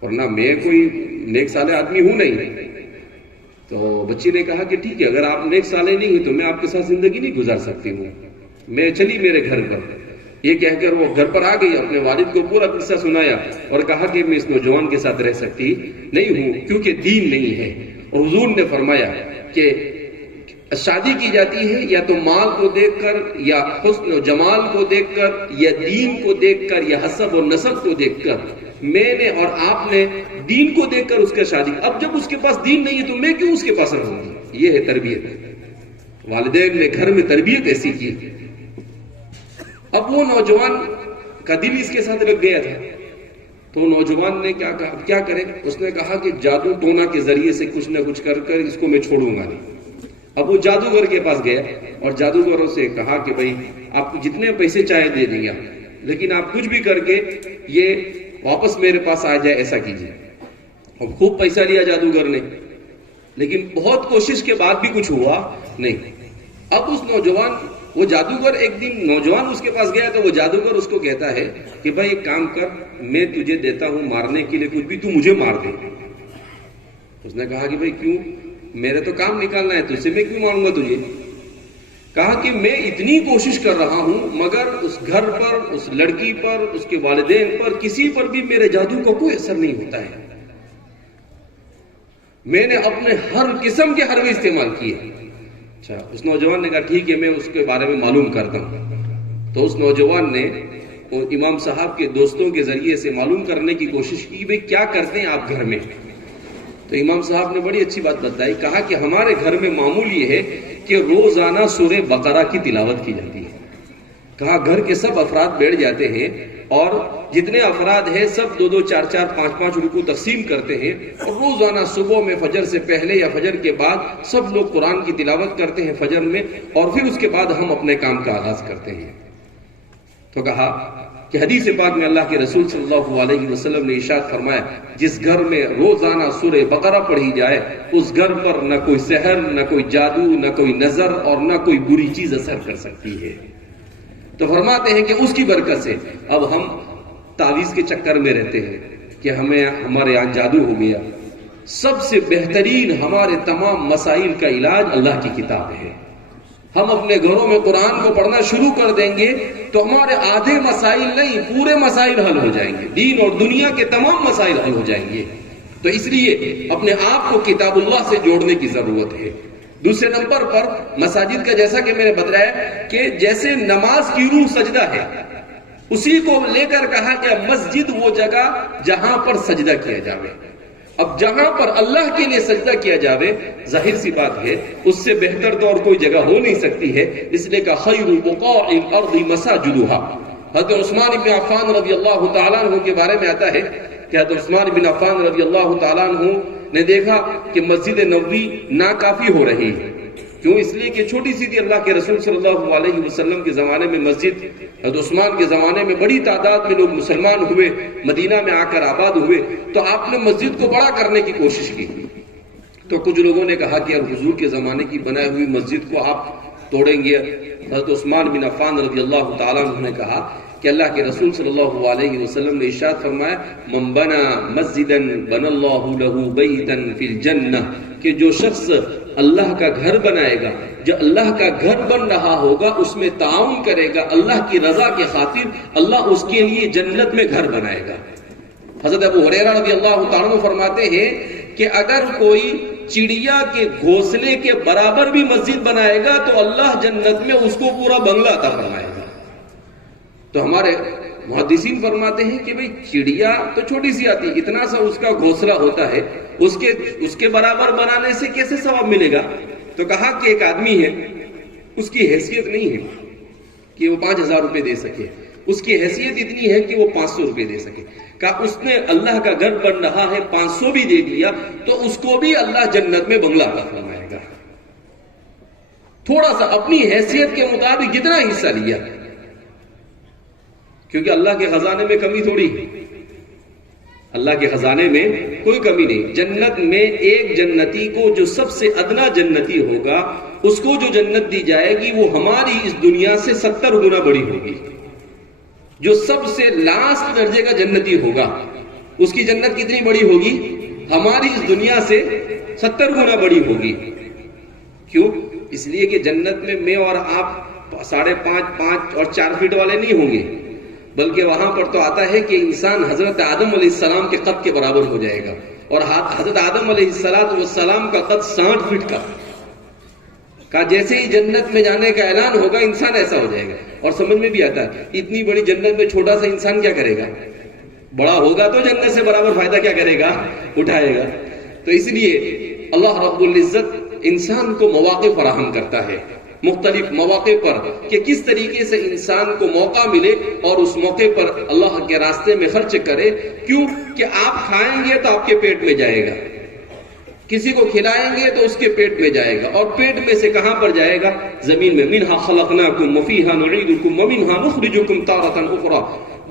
ورنہ میں کوئی نیک صالح آدمی ہوں نہیں۔ تو بچی نے کہا کہ ٹھیک ہے، اگر آپ نیک صالح نہیں ہیں تو میں آپ کے ساتھ زندگی نہیں گزار سکتی ہوں، میں چلی میرے گھر پر۔ یہ کہہ کر وہ گھر پر آ گئی، اپنے والد کو پورا قصہ سنایا اور کہا کہ میں اس نوجوان کے ساتھ رہ سکتی نہیں ہوں کیونکہ دین نہیں ہے۔ اور حضور نے فرمایا کہ شادی کی جاتی ہے یا تو مال کو دیکھ کر، یا حسن و جمال کو دیکھ کر، یا دین کو دیکھ کر، یا حسب و نسب کو دیکھ کر۔ میں نے اور آپ نے دین کو دیکھ کر اس کا شادی۔ اب جب اس کے پاس دین نہیں ہے تو میں کیوں اس کے پاس رہوں گی؟ یہ ہے تربیت۔ والدین نے گھر میں تربیت ایسی کی۔ اب وہ نوجوان کا دل اس کے ساتھ لگ گیا تھا، تو نوجوان نے کیا کہا، کیا کرے؟ اس نے کہا کہ جادو ٹونا کے ذریعے سے کچھ نہ کچھ کر کر اس کو میں چھوڑوں گا نہیں۔ اب وہ جادوگر کے پاس گیا اور جادوگروں سے کہا کہ بھئی آپ جتنے پیسے چاہے دے دیں گا، لیکن آپ کچھ بھی کر کے یہ واپس میرے پاس آ جائے ایسا کیجیے۔ اور خوب پیسہ لیا جادوگر نے، لیکن بہت کوشش کے بعد بھی کچھ ہوا نہیں۔ اب اس نوجوان، وہ جادوگر، ایک دن نوجوان اس کے پاس گیا تو وہ جادوگر اس کو کہتا ہے کہ بھائی ایک کام کر، میں تجھے دیتا ہوں مارنے کے لیے کچھ بھی، تو مجھے مار دے۔ اس نے کہا کہ بھائی کیوں؟ میرے تو کام نکالنا ہے، تجھ سے میں کیوں ماروں گا تجھے؟ کہا کہ میں اتنی کوشش کر رہا ہوں مگر اس گھر پر، اس لڑکی پر، اس کے والدین پر، کسی پر بھی میرے جادو کا کوئی اثر نہیں ہوتا ہے۔ میں نے اپنے ہر قسم کے حربے استعمال کیے. اچھا، اس نوجوان نے کہا ٹھیک ہے میں اس کے بارے میں معلوم کرتا ہوں. تو اس نوجوان نے امام صاحب کے دوستوں کے ذریعے سے معلوم کرنے کی کوشش کی بھئی کیا کرتے ہیں آپ گھر میں. تو امام صاحب نے بڑی اچھی بات بتائی. کہا کہ ہمارے گھر میں معمول یہ ہے کہ روزانہ سورہ بقرہ کی تلاوت کی جاتی ہے. کہا گھر کے سب افراد بیٹھ جاتے ہیں اور جتنے افراد ہیں سب 2 2 4 4 5 5 رکوع تقسیم کرتے ہیں اور روزانہ صبح میں فجر سے پہلے یا فجر کے بعد سب لوگ قرآن کی تلاوت کرتے ہیں فجر میں، اور پھر اس کے بعد ہم اپنے کام کا آغاز کرتے ہیں. تو کہا کہ حدیث پاک میں اللہ کے رسول صلی اللہ علیہ وسلم نے ارشاد فرمایا جس گھر میں روزانہ سورہ بقرہ پڑھی جائے اس گھر پر نہ کوئی سحر، نہ کوئی جادو، نہ کوئی نظر اور نہ کوئی بری چیز اثر کر سکتی ہے. تو فرماتے ہیں کہ اس کی برکت سے اب ہم تعویذ کے چکر میں رہتے ہیں کہ ہمارے یہاں جادو ہو گیا. سب سے بہترین ہمارے تمام مسائل کا علاج اللہ کی کتاب ہے. ہم اپنے گھروں میں قرآن کو پڑھنا شروع کر دیں گے تو ہمارے آدھے مسائل نہیں پورے مسائل حل ہو جائیں گے، دین اور دنیا کے تمام مسائل حل ہو جائیں گے. تو اس لیے اپنے آپ کو کتاب اللہ سے جوڑنے کی ضرورت ہے. دوسرے نمبر پر مساجد کا جیسا کہ میں نے بتایا کہ جیسے نماز کی روح سجدہ ہے، اسی کو لے کر کہا کہ مسجد وہ جگہ جہاں پر سجدہ کیا جاوے. اب جہاں پر اللہ کے لیے سجدہ کیا جاوے ظاہر سی بات ہے اس سے بہتر تو اور کوئی جگہ ہو نہیں سکتی ہے. اس لیے کہ خیر بقاع الارض مساجدها. حضرت عثمان بن عفان رضی اللہ تعالیٰ عنہ کے بارے میں آتا ہے کہ حضرت عثمان بن عفان رضی اللہ تعالیٰ عنہ نے دیکھا کہ مسجد نبوی ناکافی ہو رہی ہے. کیوں؟ اس لیے کہ چھوٹی سی تھی. اللہ کے رسول صلی اللہ علیہ وسلم کے زمانے میں مسجد، حضرت عثمان کے زمانے میں بڑی تعداد میں لوگ مسلمان ہوئے، مدینہ میں آ کر آباد ہوئے، تو آپ نے مسجد کو بڑا کرنے کی کوشش کی. تو کچھ لوگوں نے کہا کہ حضور کے زمانے کی بنائی ہوئی مسجد کو آپ توڑیں گے. حضرت عثمان بن عفان رضی اللہ تعالیٰ عنہ نے کہا کہ اللہ کے رسول صلی اللہ علیہ وسلم نے ارشاد فرمایا من بنا مسجدا بنا اللہ له بیتا فی الجنہ، کہ جو شخص اللہ کا گھر بنائے گا، جو اللہ کا گھر بن رہا ہوگا اس میں تعاون کرے گا اللہ کی رضا کے خاطر، اللہ اس کے لیے جنت میں گھر بنائے گا. حضرت ابو ہریرہ رضی اللہ تعالیٰ عنہ فرماتے ہیں کہ اگر کوئی چڑیا کے گھونسلے کے برابر بھی مسجد بنائے گا تو اللہ جنت میں اس کو پورا بنگلہ عطا فرمائے گا. تو ہمارے محدثین فرماتے ہیں کہ بھئی چڑیا تو چھوٹی سی آتی، اتنا سا اس کا گھونسلہ ہوتا ہے، اس کے برابر بنانے سے کیسے ثواب ملے گا؟ تو کہا کہ ایک آدمی ہے، اس کی حیثیت نہیں ہے کہ وہ 5,000 روپے دے سکے، اس کی حیثیت اتنی ہے کہ وہ 500 روپے دے سکے. کہا اس نے اللہ کا گھر بن رہا ہے 500 بھی دے دیا تو اس کو بھی اللہ جنت میں بنگلہ عطا فرمائے گا. تھوڑا سا اپنی حیثیت کے مطابق جتنا حصہ لیا، کیونکہ اللہ کے خزانے میں کمی تھوڑی ہے. اللہ کے خزانے میں کوئی کمی نہیں. جنت میں ایک جنتی کو جو سب سے ادنا جنتی ہوگا اس کو جو جنت دی جائے گی وہ ہماری اس دنیا سے 70 گنا بڑی ہوگی. جو سب سے لاسٹ درجے کا جنتی ہوگا اس کی جنت کتنی بڑی ہوگی؟ ہماری اس دنیا سے 70 گنا بڑی ہوگی. کیوں؟ اس لیے کہ جنت میں میں اور آپ 5.5 5 اور 4 فٹ والے نہیں ہوں گے، بلکہ وہاں پر تو آتا ہے کہ انسان حضرت آدم علیہ السلام کے قد کے برابر ہو جائے گا، اور حضرت آدم علیہ السلام کا قد 60 فٹ کا. کہا جیسے ہی جنت میں جانے کا اعلان ہوگا انسان ایسا ہو جائے گا. اور سمجھ میں بھی آتا ہے اتنی بڑی جنت میں چھوٹا سا انسان کیا کرے گا؟ بڑا ہوگا تو جنت سے برابر فائدہ کیا کرے گا؟ اٹھائے گا. تو اس لیے اللہ رب العزت انسان کو مواقع فراہم کرتا ہے، مختلف مواقع پر، کہ کس طریقے سے انسان کو موقع ملے اور اس موقع پر اللہ کے راستے میں خرچ کرے. کیوں کہ آپ کھائیں گے تو آپ کے پیٹ میں جائے گا، کسی کو کھلائیں گے تو اس کے پیٹ میں جائے گا، اور پیٹ میں سے کہاں پر جائے گا؟ زمین میں. منہا خلقناکم وفیہا نعیدکم ومنہا نخرجکم تارۃ اخری.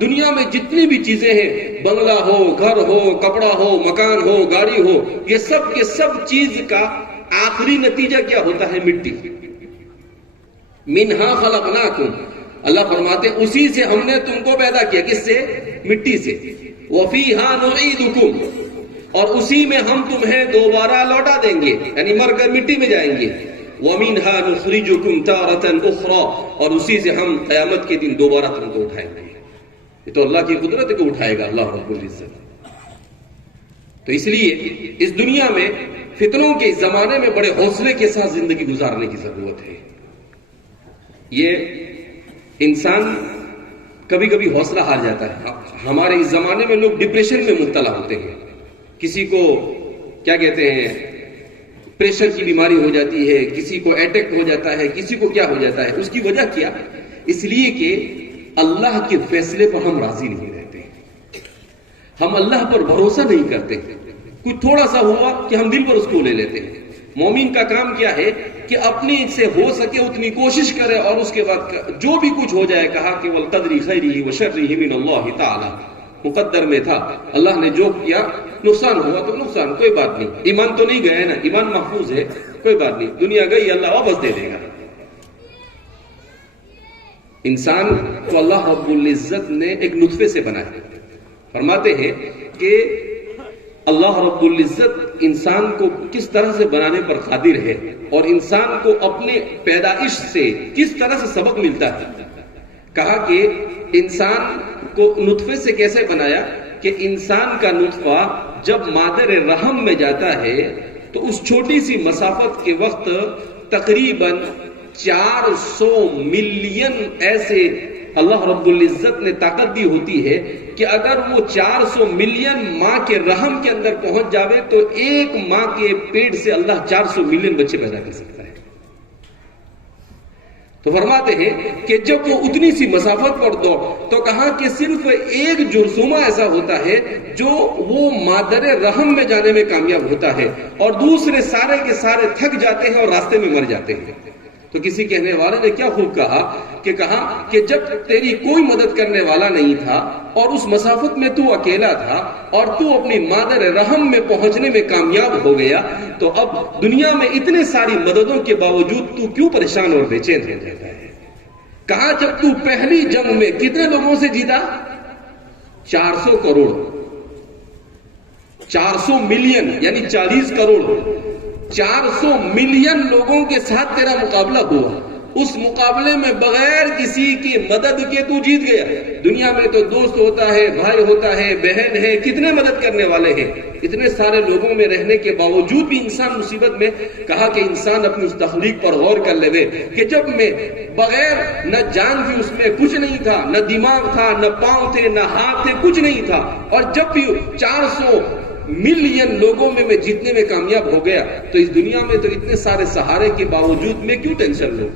دنیا میں جتنی بھی چیزیں ہیں، بنگلہ ہو، گھر ہو، کپڑا ہو، مکان ہو، گاڑی ہو، یہ سب کے سب چیز کا آخری نتیجہ کیا ہوتا ہے؟ مٹی. منہا خلقناکم، اللہ فرماتے اسی سے ہم نے تم کو پیدا کیا. کس سے؟ مٹی سے. وفیہا نعیدکم، اور اسی میں ہم تمہیں دوبارہ لوٹا دیں گے، یعنی مر کر مٹی میں جائیں گے. وَمِنْهَا نُخْرِجُكُمْ تَارَةً أُخْرَى، اور اسی سے ہم قیامت کے دن دوبارہ تم کو اٹھائیں گے. یہ تو اللہ کی قدرت کو اٹھائے گا اللہ رب العزت. تو اس لیے اس دنیا میں فتنوں کے زمانے میں بڑے حوصلے کے ساتھ زندگی گزارنے کی ضرورت ہے. یہ انسان کبھی کبھی حوصلہ ہار جاتا ہے. ہمارے اس زمانے میں لوگ ڈپریشن میں مبتلا ہوتے ہیں. کسی کو کیا کہتے ہیں پریشر کی بیماری ہو جاتی ہے, کسی کو اٹیک ہو جاتا ہے, کسی کو کیا ہو جاتا ہے. اس کی وجہ کیا؟ اس لیے کہ اللہ کے فیصلے پر ہم راضی نہیں رہتے, ہم اللہ پر بھروسہ نہیں کرتے. کچھ تھوڑا سا ہوا کہ ہم دل پر اس کو لے لیتے ہیں. مومن کا کام کیا ہے کہ اپنی سے ہو سکے اتنی کوشش کرے, اور اس کے بعد جو بھی کچھ ہو جائے کہا کہ والقدر خیرہ وشرہ من اللہ تعالی, مقدر میں تھا, اللہ نے جو کیا, نقصان ہوا تو نقصان, کوئی بات نہیں. ایمان تو نہیں گیا نا, ایمان محفوظ ہے, کوئی بات نہیں. دنیا گئی, اللہ واپس دے دے گا. انسان کو اللہ رب العزت نے ایک نطفے سے بنایا. فرماتے ہیں کہ اللہ رب العزت انسان کو کس طرح سے بنانے پر قادر ہے, اور انسان کو اپنے پیدائش سے کس طرح سے سبق ملتا ہے. کہا کہ انسان کو نطفے سے کیسے بنایا کہ انسان کا نطفہ جب مادر رحم میں جاتا ہے تو اس چھوٹی سی مسافت کے وقت تقریباً 400 ملین ایسے اللہ رب العزت نے طاقت دی ہوتی ہے کہ اگر وہ 400 ملین ماں کے رحم کے اندر پہنچ جاوے تو ایک ماں کے پیٹ سے اللہ 400 ملین بچے پیدا کر سکتا ہے. تو فرماتے ہیں کہ جب وہ اتنی سی مسافت پر دوڑ, تو کہا کہ صرف ایک جرثومہ ایسا ہوتا ہے جو وہ مادر رحم میں جانے میں کامیاب ہوتا ہے, اور دوسرے سارے کے سارے تھک جاتے ہیں اور راستے میں مر جاتے ہیں. تو کسی کہنے والے نے کیا خوب کہا کہ جب تیری کوئی مدد کرنے والا نہیں تھا اور اس مسافت میں تو اکیلا تھا اور تو اپنی مادر رحم میں پہنچنے میں کامیاب ہو گیا, تو اب دنیا میں اتنے ساری مددوں کے باوجود تو کیوں پریشان اور بے چین رہ جاتا ہے. کہا جب تو پہلی جنگ میں کتنے لوگوں سے جیتا؟ 400 کروڑ, 400 ملین یعنی 40 کروڑ, 400 ملین لوگوں کے ساتھ تیرا مقابلہ ہوا. اس مقابلے میں بغیر کسی کی مدد کے تو جیت گیا. دنیا میں تو دوست ہوتا ہے, بھائی ہوتا ہے, بہن ہے, کتنے مدد کرنے والے ہیں. اتنے سارے لوگوں میں رہنے کے باوجود بھی انسان مصیبت میں. کہا کہ انسان اپنی اس تخلیق پر غور کر لے کہ جب میں بغیر نہ جان تھی, اس میں کچھ نہیں تھا, نہ دماغ تھا, نہ پاؤں تھے, نہ ہاتھ تھے, کچھ نہیں تھا, اور جب بھی 400 ملین لوگوں میں جیتنے میں کامیاب ہو گیا, تو اس دنیا میں تو اتنے سارے سہارے کے باوجود میں کیوں ٹینشن لوں؟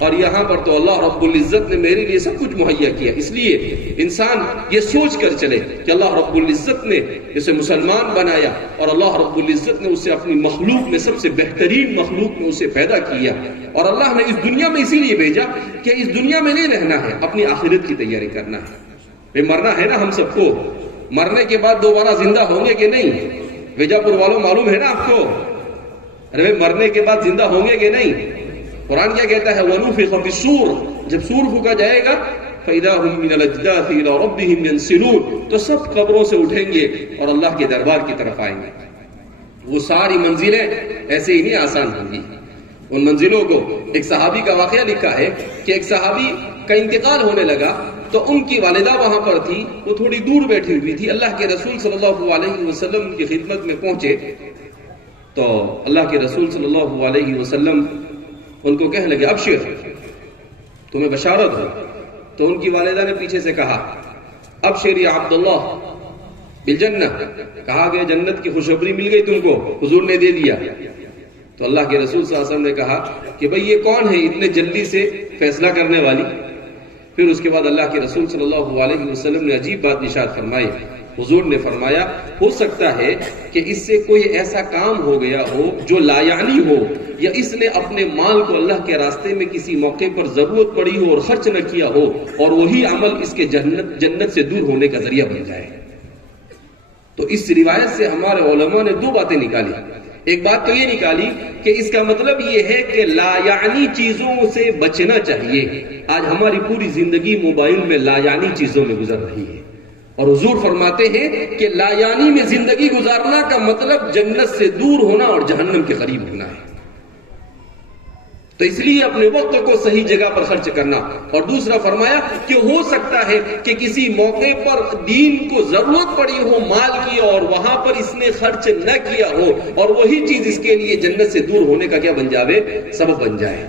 اور یہاں پر تو اللہ رب العزت نے میرے لیے سب کچھ مہیا کیا. اس لیے انسان یہ سوچ کر چلے کہ اللہ رب العزت نے اسے مسلمان بنایا, اور اللہ رب العزت نے اسے اپنی مخلوق میں سب سے بہترین مخلوق میں اسے پیدا کیا, اور اللہ نے اس دنیا میں اسی لیے بھیجا کہ اس دنیا میں نہیں رہنا ہے, اپنی آخرت کی تیاری کرنا ہے. مرنا ہے نا ہم سب کو, مرنے کے بعد دوبارہ زندہ ہوں گے کہ نہیں؟ بیجاپور والوں معلوم ہے نا آپ کو, ارے مرنے کے بعد زندہ ہوں گے کہ نہیں؟ قرآن کیا کہتا ہے وَنُفِخَ فِي الصُّورِ, جب سور پھونکا جائے گا فَإِذَا هُمْ مِنَ الْأَجْدَاثِ إِلَىٰ رَبِّهِمْ يَنْسِلُونَ, تو سب قبروں سے اٹھیں گے اور اللہ کے دربار کی طرف آئیں گے. وہ ساری منزلیں ایسے ہی نہیں آسان ہوں گی. ان منزلوں کو ایک صحابی کا واقعہ لکھا ہے کہ ایک صحابی کا انتقال ہونے لگا, تو ان کی والدہ وہاں پر تھی, وہ تھوڑی دور بیٹھی ہوئی تھی. اللہ کے رسول صلی اللہ علیہ وسلم کی خدمت میں پہنچے, تو اللہ کے رسول صلی اللہ علیہ وسلم ان کو کہنے لگے ابشر, تمہیں بشارت ہو. تو ان کی والدہ نے پیچھے سے کہا ابشر یا عبداللہ بالجنہ, کہا گیا جنت کی خوشخبری مل گئی تم کو, حضور نے دے دیا. تو اللہ کے رسول صلی اللہ علیہ وسلم نے کہا کہ بھئی یہ کون ہے اتنے جلدی سے فیصلہ کرنے والی؟ پھر اس کے بعد اللہ کے رسول صلی اللہ علیہ وسلم نے عجیب بات ارشاد فرمائی. حضور نے فرمایا ہو سکتا ہے کہ اس سے کوئی ایسا کام ہو گیا ہو جو لا یعنی ہو, یا اس نے اپنے مال کو اللہ کے راستے میں کسی موقع پر ضرورت پڑی ہو اور خرچ نہ کیا ہو, اور وہی عمل اس کے جنت سے دور ہونے کا ذریعہ بن جائے. تو اس روایت سے ہمارے علماء نے دو باتیں نکالی. ایک بات تو یہ نکالی کہ اس کا مطلب یہ ہے کہ لا یعنی چیزوں سے بچنا چاہیے. آج ہماری پوری زندگی موبائل میں لا یعنی چیزوں میں گزر رہی ہے, اور حضور فرماتے ہیں کہ لا یعنی میں زندگی گزارنا کا مطلب جنت سے دور ہونا اور جہنم کے قریب ہونا ہے. تو اس لیے اپنے وقت کو صحیح جگہ پر خرچ کرنا. اور دوسرا فرمایا کہ ہو سکتا ہے کہ کسی موقع پر دین کو ضرورت پڑی ہو مال کی اور وہاں پر اس نے خرچ نہ کیا ہو اور وہی چیز اس کے لیے جنت سے دور ہونے کا کیا بن جاوے؟ سبب بن جائے.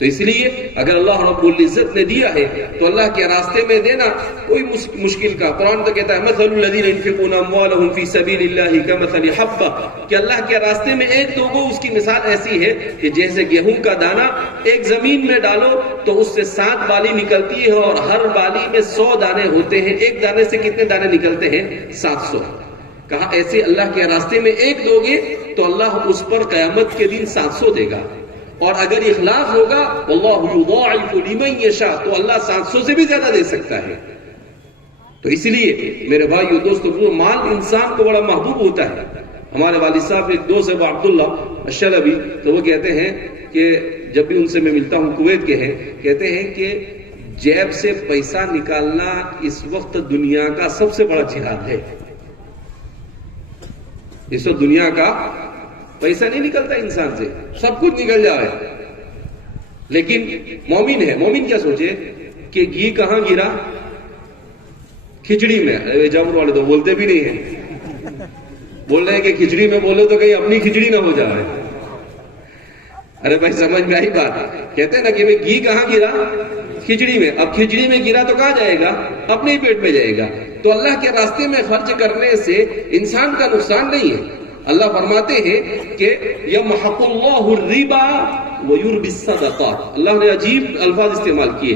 تو اس لیے اگر اللہ رب العزت نے دیا ہے تو اللہ کے راستے میں دینا کوئی مشکل کا. قرآن تو کہتا ہے مثل الذین ينفقون اموالهم فی سبیل اللہ کمثل حبہ، کہ اللہ کے راستے میں ایک لوگوں اس کی مثال ایسی ہے کہ جیسے گیہوں کا دانہ ایک زمین میں ڈالو تو اس سے 7 بالی نکلتی ہے اور ہر بالی میں 100 دانے ہوتے ہیں. ایک دانے سے کتنے دانے نکلتے ہیں؟ 700. کہا ایسے اللہ کے راستے میں ایک دو گے تو اللہ اس پر قیامت کے دن 700 دے گا. اور اگر اخلاص ہوگا واللہ یضاعف لمن یشاء تو اللہ 700 سے بھی زیادہ دے سکتا ہے. تو اس لیے میرے بھائیو دوستو مال انسان کو بڑا محبوب ہوتا ہے. ہمارے والد صاحب ایک دوست ہے عبداللہ الشلبی، تو وہ کہتے ہیں کہ جب بھی ان سے میں ملتا ہوں، کویت کے ہیں، کہتے ہیں کہ جیب سے پیسہ نکالنا اس وقت دنیا کا سب سے بڑا جہاد ہے. اس وقت دنیا کا پیسہ نہیں نکلتا انسان سے، سب کچھ نکل جائے. لیکن مومن ہے، مومن کیا سوچے کہ گھی کہاں گرا؟ کھچڑی میں. جامر والے تو بولتے بھی نہیں ہیں، بول رہے ہیں کہ کھچڑی میں بولو تو کہیں اپنی کھچڑی نہ ہو جائے. ارے بھائی سمجھ میں آئی بات؟ کہتے ہیں نا کہ گھی کہاں گرا؟ کھچڑی میں. اب کھچڑی میں گرا تو کہاں جائے گا؟ اپنے ہی پیٹ میں جائے گا. تو اللہ کے راستے میں خرچ کرنے سے انسان کا نقصان نہیں ہے. اللہ فرماتے ہیں کہ یمحق اللہ الربا ویربی الصدقات. اللہ نے عجیب الفاظ استعمال کیے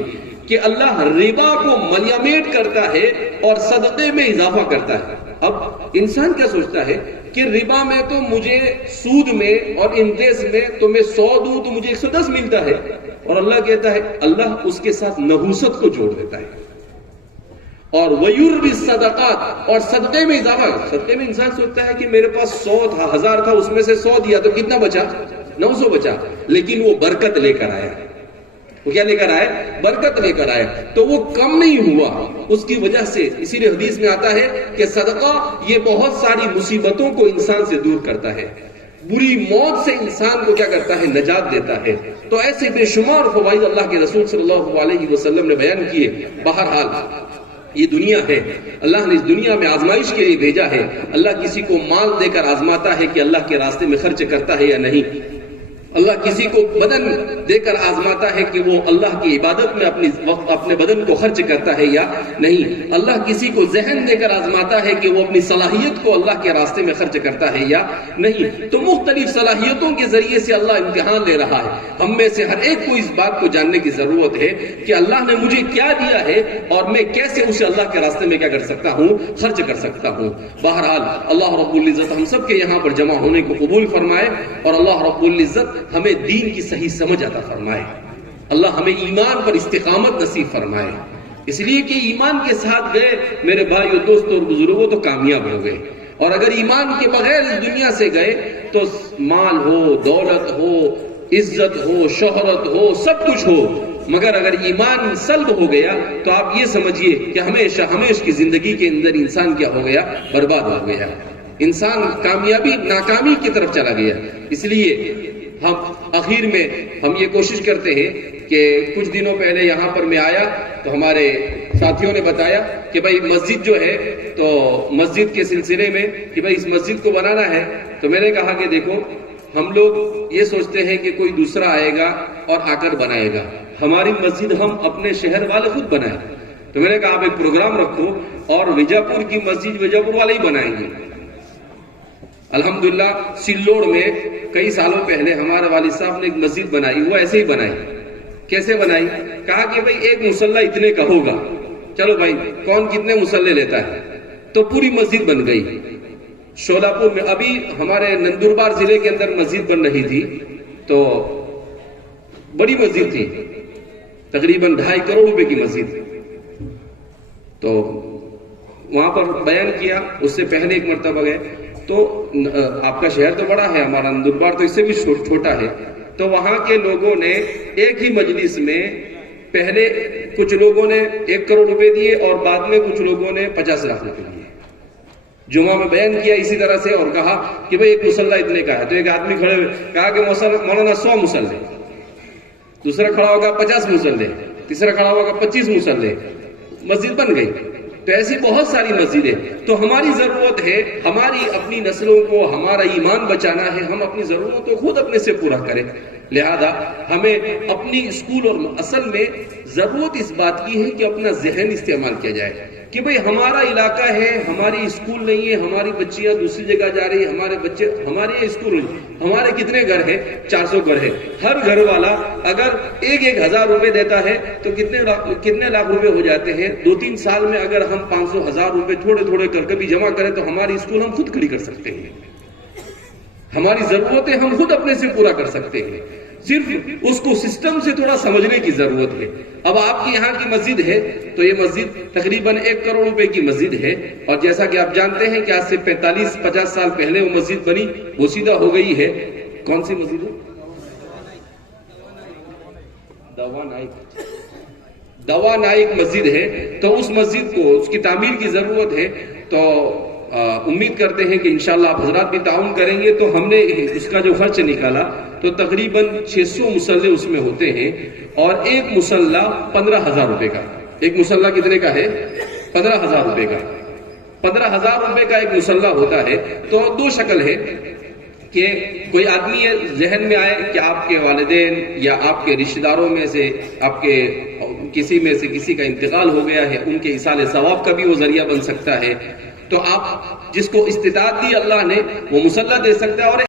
کہ اللہ ربا کو ملیامیٹ کرتا ہے اور صدقے میں اضافہ کرتا ہے. اب انسان کیا سوچتا ہے کہ ربا میں تو مجھے سود میں اور انٹرسٹ میں تو میں 100 دوں تو مجھے 110 ملتا ہے، اور اللہ کہتا ہے اللہ اس کے ساتھ نحوست کو جوڑ دیتا ہے. اور وَيُرْبِ الصَّدَقَاتِ اور صدقے میں اضافہ. صدقے میں انسان سوچتا ہے کہ میرے پاس 100 تھا، 1000 تھا، اس میں سے 100 دیا تو کتنا بچا؟ 900 بچا. لیکن وہ برکت لے کر آیا. وہ کیا لے کر آئے؟ برکت لے کر آئے. تو وہ کم نہیں ہوا اس کی وجہ سے. اسی لیے حدیث میں آتا ہے کہ صدقہ یہ بہت ساری مصیبتوں کو انسان سے دور کرتا ہے، بری موت سے انسان کو کیا کرتا ہے؟ نجات دیتا ہے. تو ایسے بے شمار فوائد اللہ کے رسول صلی اللہ علیہ وسلم نے بیان کیے. بہرحال یہ دنیا ہے، اللہ نے اس دنیا میں آزمائش کے لیے بھیجا ہے. اللہ کسی کو مال دے کر آزماتا ہے کہ اللہ کے راستے میں خرچ کرتا ہے یا نہیں. اللہ کسی کو بدن دے کر آزماتا ہے کہ وہ اللہ کی عبادت میں اپنے بدن کو خرچ کرتا ہے یا نہیں. اللہ کسی کو ذہن دے کر آزماتا ہے کہ وہ اپنی صلاحیت کو اللہ کے راستے میں خرچ کرتا ہے یا نہیں. تو مختلف صلاحیتوں کے ذریعے سے اللہ امتحان لے رہا ہے. ہم میں سے ہر ایک کو اس بات کو جاننے کی ضرورت ہے کہ اللہ نے مجھے کیا دیا ہے اور میں کیسے اسے اللہ کے راستے میں کیا کر سکتا ہوں؟ خرچ کر سکتا ہوں. بہرحال اللہ رب العزت ہم سب کے یہاں پر جمع ہونے کو قبول فرمائے اور اللہ رب العزت ہمیں دین کی صحیح سمجھ عطا فرمائے. اللہ ہمیں ایمان پر استقامت نصیب فرمائے. اس لیے کہ ایمان کے ساتھ گئے میرے بھائیو دوستوں اور بزرگوں تو کامیاب ہو گئے. اور اگر ایمان کے بغیر اس دنیا سے گئے تو مال ہو، دولت ہو، عزت ہو، شہرت ہو، سب کچھ ہو، مگر اگر ایمان سلب ہو گیا تو آپ یہ سمجھیے کہ ہمیشہ ہمیشہ کی زندگی کے اندر انسان کیا ہو گیا؟ برباد ہو گیا. انسان کامیابی ناکامی کی طرف چلا گیا. اس لیے ہم آخر میں ہم یہ کوشش کرتے ہیں کہ کچھ دنوں پہلے یہاں پر میں آیا تو ہمارے ساتھیوں نے بتایا کہ بھائی مسجد جو ہے تو مسجد کے سلسلے میں کہ بھائی اس مسجد کو بنانا ہے. تو میں نے کہا کہ دیکھو ہم لوگ یہ سوچتے ہیں کہ کوئی دوسرا آئے گا اور آ کر بنائے گا. ہماری مسجد ہم اپنے شہر والے خود بنائیں. تو میں نے کہا آپ ایک پروگرام رکھو اور وجاپور کی مسجد وجاپور والے ہی بنائیں گے. الحمدللہ سلوڑ میں کئی سالوں پہلے ہمارے والد صاحب نے ایک مسجد بنائی. وہ ایسے ہی بنائی. کیسے بنائی؟ کہا کہ بھائی ایک مصلی اتنے کا ہوگا، چلو بھائی کون کتنے مصلی لیتا ہے، تو پوری مسجد بن گئی. شولاپور میں ابھی ہمارے نندربار ضلع کے اندر مسجد بن رہی تھی تو بڑی مسجد تھی، تقریباً 2.5 کروڑ روپے کی مسجد. تو وہاں پر بیان کیا. اس سے پہلے ایک مرتبہ گئے تو آپ کا شہر تو بڑا ہے، ہمارا نندربار تو اس سے بھی چھوٹا ہے. تو وہاں کے لوگوں نے ایک ہی مجلس میں پہلے کچھ لوگوں نے 1 کروڑ روپے دیے اور بعد میں کچھ لوگوں نے 50 لاکھ روپے دیے. جمعہ میں بیان کیا اسی طرح سے اور کہا کہ بھئی ایک مصلی اتنے کا ہے. تو ایک آدمی کھڑے ہوئے کہا کہ مولانا 100 مصلی. دوسرا کھڑا ہوگا 50 مصلے، تیسرا کھڑا ہوگا 25 مصلے، مسجد بن گئی۔ تو ایسی بہت ساری مسجدیں، تو ہماری ضرورت ہے ہماری اپنی نسلوں کو ہمارا ایمان بچانا ہے، ہم اپنی ضرورت کو خود اپنے سے پورا کریں۔ لہذا ہمیں اپنی اسکول، اور اصل میں ضرورت اس بات کی ہے کہ اپنا ذہن استعمال کیا جائے کہ بھئی ہمارا علاقہ ہے، ہماری اسکول نہیں ہے، ہماری بچیاں دوسری جگہ جا رہی ہیں، ہمارے بچے ہمارے اسکول نہیں، ہمارے کتنے گھر ہیں؟ 400 گھر ہے۔ ہر گھر والا اگر 1,000 روپے دیتا ہے تو کتنے لاکھ روپے ہو جاتے ہیں؟ 2-3 سال میں اگر ہم 500,000 روپے تھوڑے تھوڑے کر کے بھی جمع کریں تو ہماری اسکول ہم خود کھڑی کر سکتے ہیں، ہماری ضرورتیں ہم خود اپنے سے پورا کر سکتے ہیں، صرف اس کو سسٹم سے تھوڑا سمجھنے کی ضرورت ہے۔ اب آپ کی یہاں کی مسجد ہے تو یہ مسجد تقریباً 1 کروڑ روپے کی مسجد ہے، اور جیسا کہ آپ جانتے ہیں کہ آج سے 45-50 سال پہلے وہ مسجد بنی، وہ سیدھا ہو گئی ہے۔ کون سی مسجد ہے؟ دوا نائک مسجد ہے۔ تو اس مسجد کو، اس کی تعمیر کی ضرورت ہے، تو امید کرتے ہیں کہ انشاءاللہ آپ حضرات بھی تعاون کریں گے۔ تو ہم نے اس کا جو خرچ نکالا تو تقریباً 600 مصلے اس میں ہوتے ہیں، اور ایک مصلہ 15,000 روپے کا۔ ایک مصلہ کتنے کا ہے؟ 15,000 روپے کا۔ 15,000 روپے کا ایک مصلہ ہوتا ہے۔ تو 2 شکل ہے کہ کوئی آدمی ذہن میں آئے کہ آپ کے والدین یا آپ کے رشتہ داروں میں سے آپ کے کسی میں سے کسی کا انتقال ہو گیا ہے، ان کے ایصال ثواب کا بھی وہ ذریعہ بن سکتا ہے، تو آپ جس کو استطاعت دی اللہ نے وہ مصلہ دے سکتا ہے، اور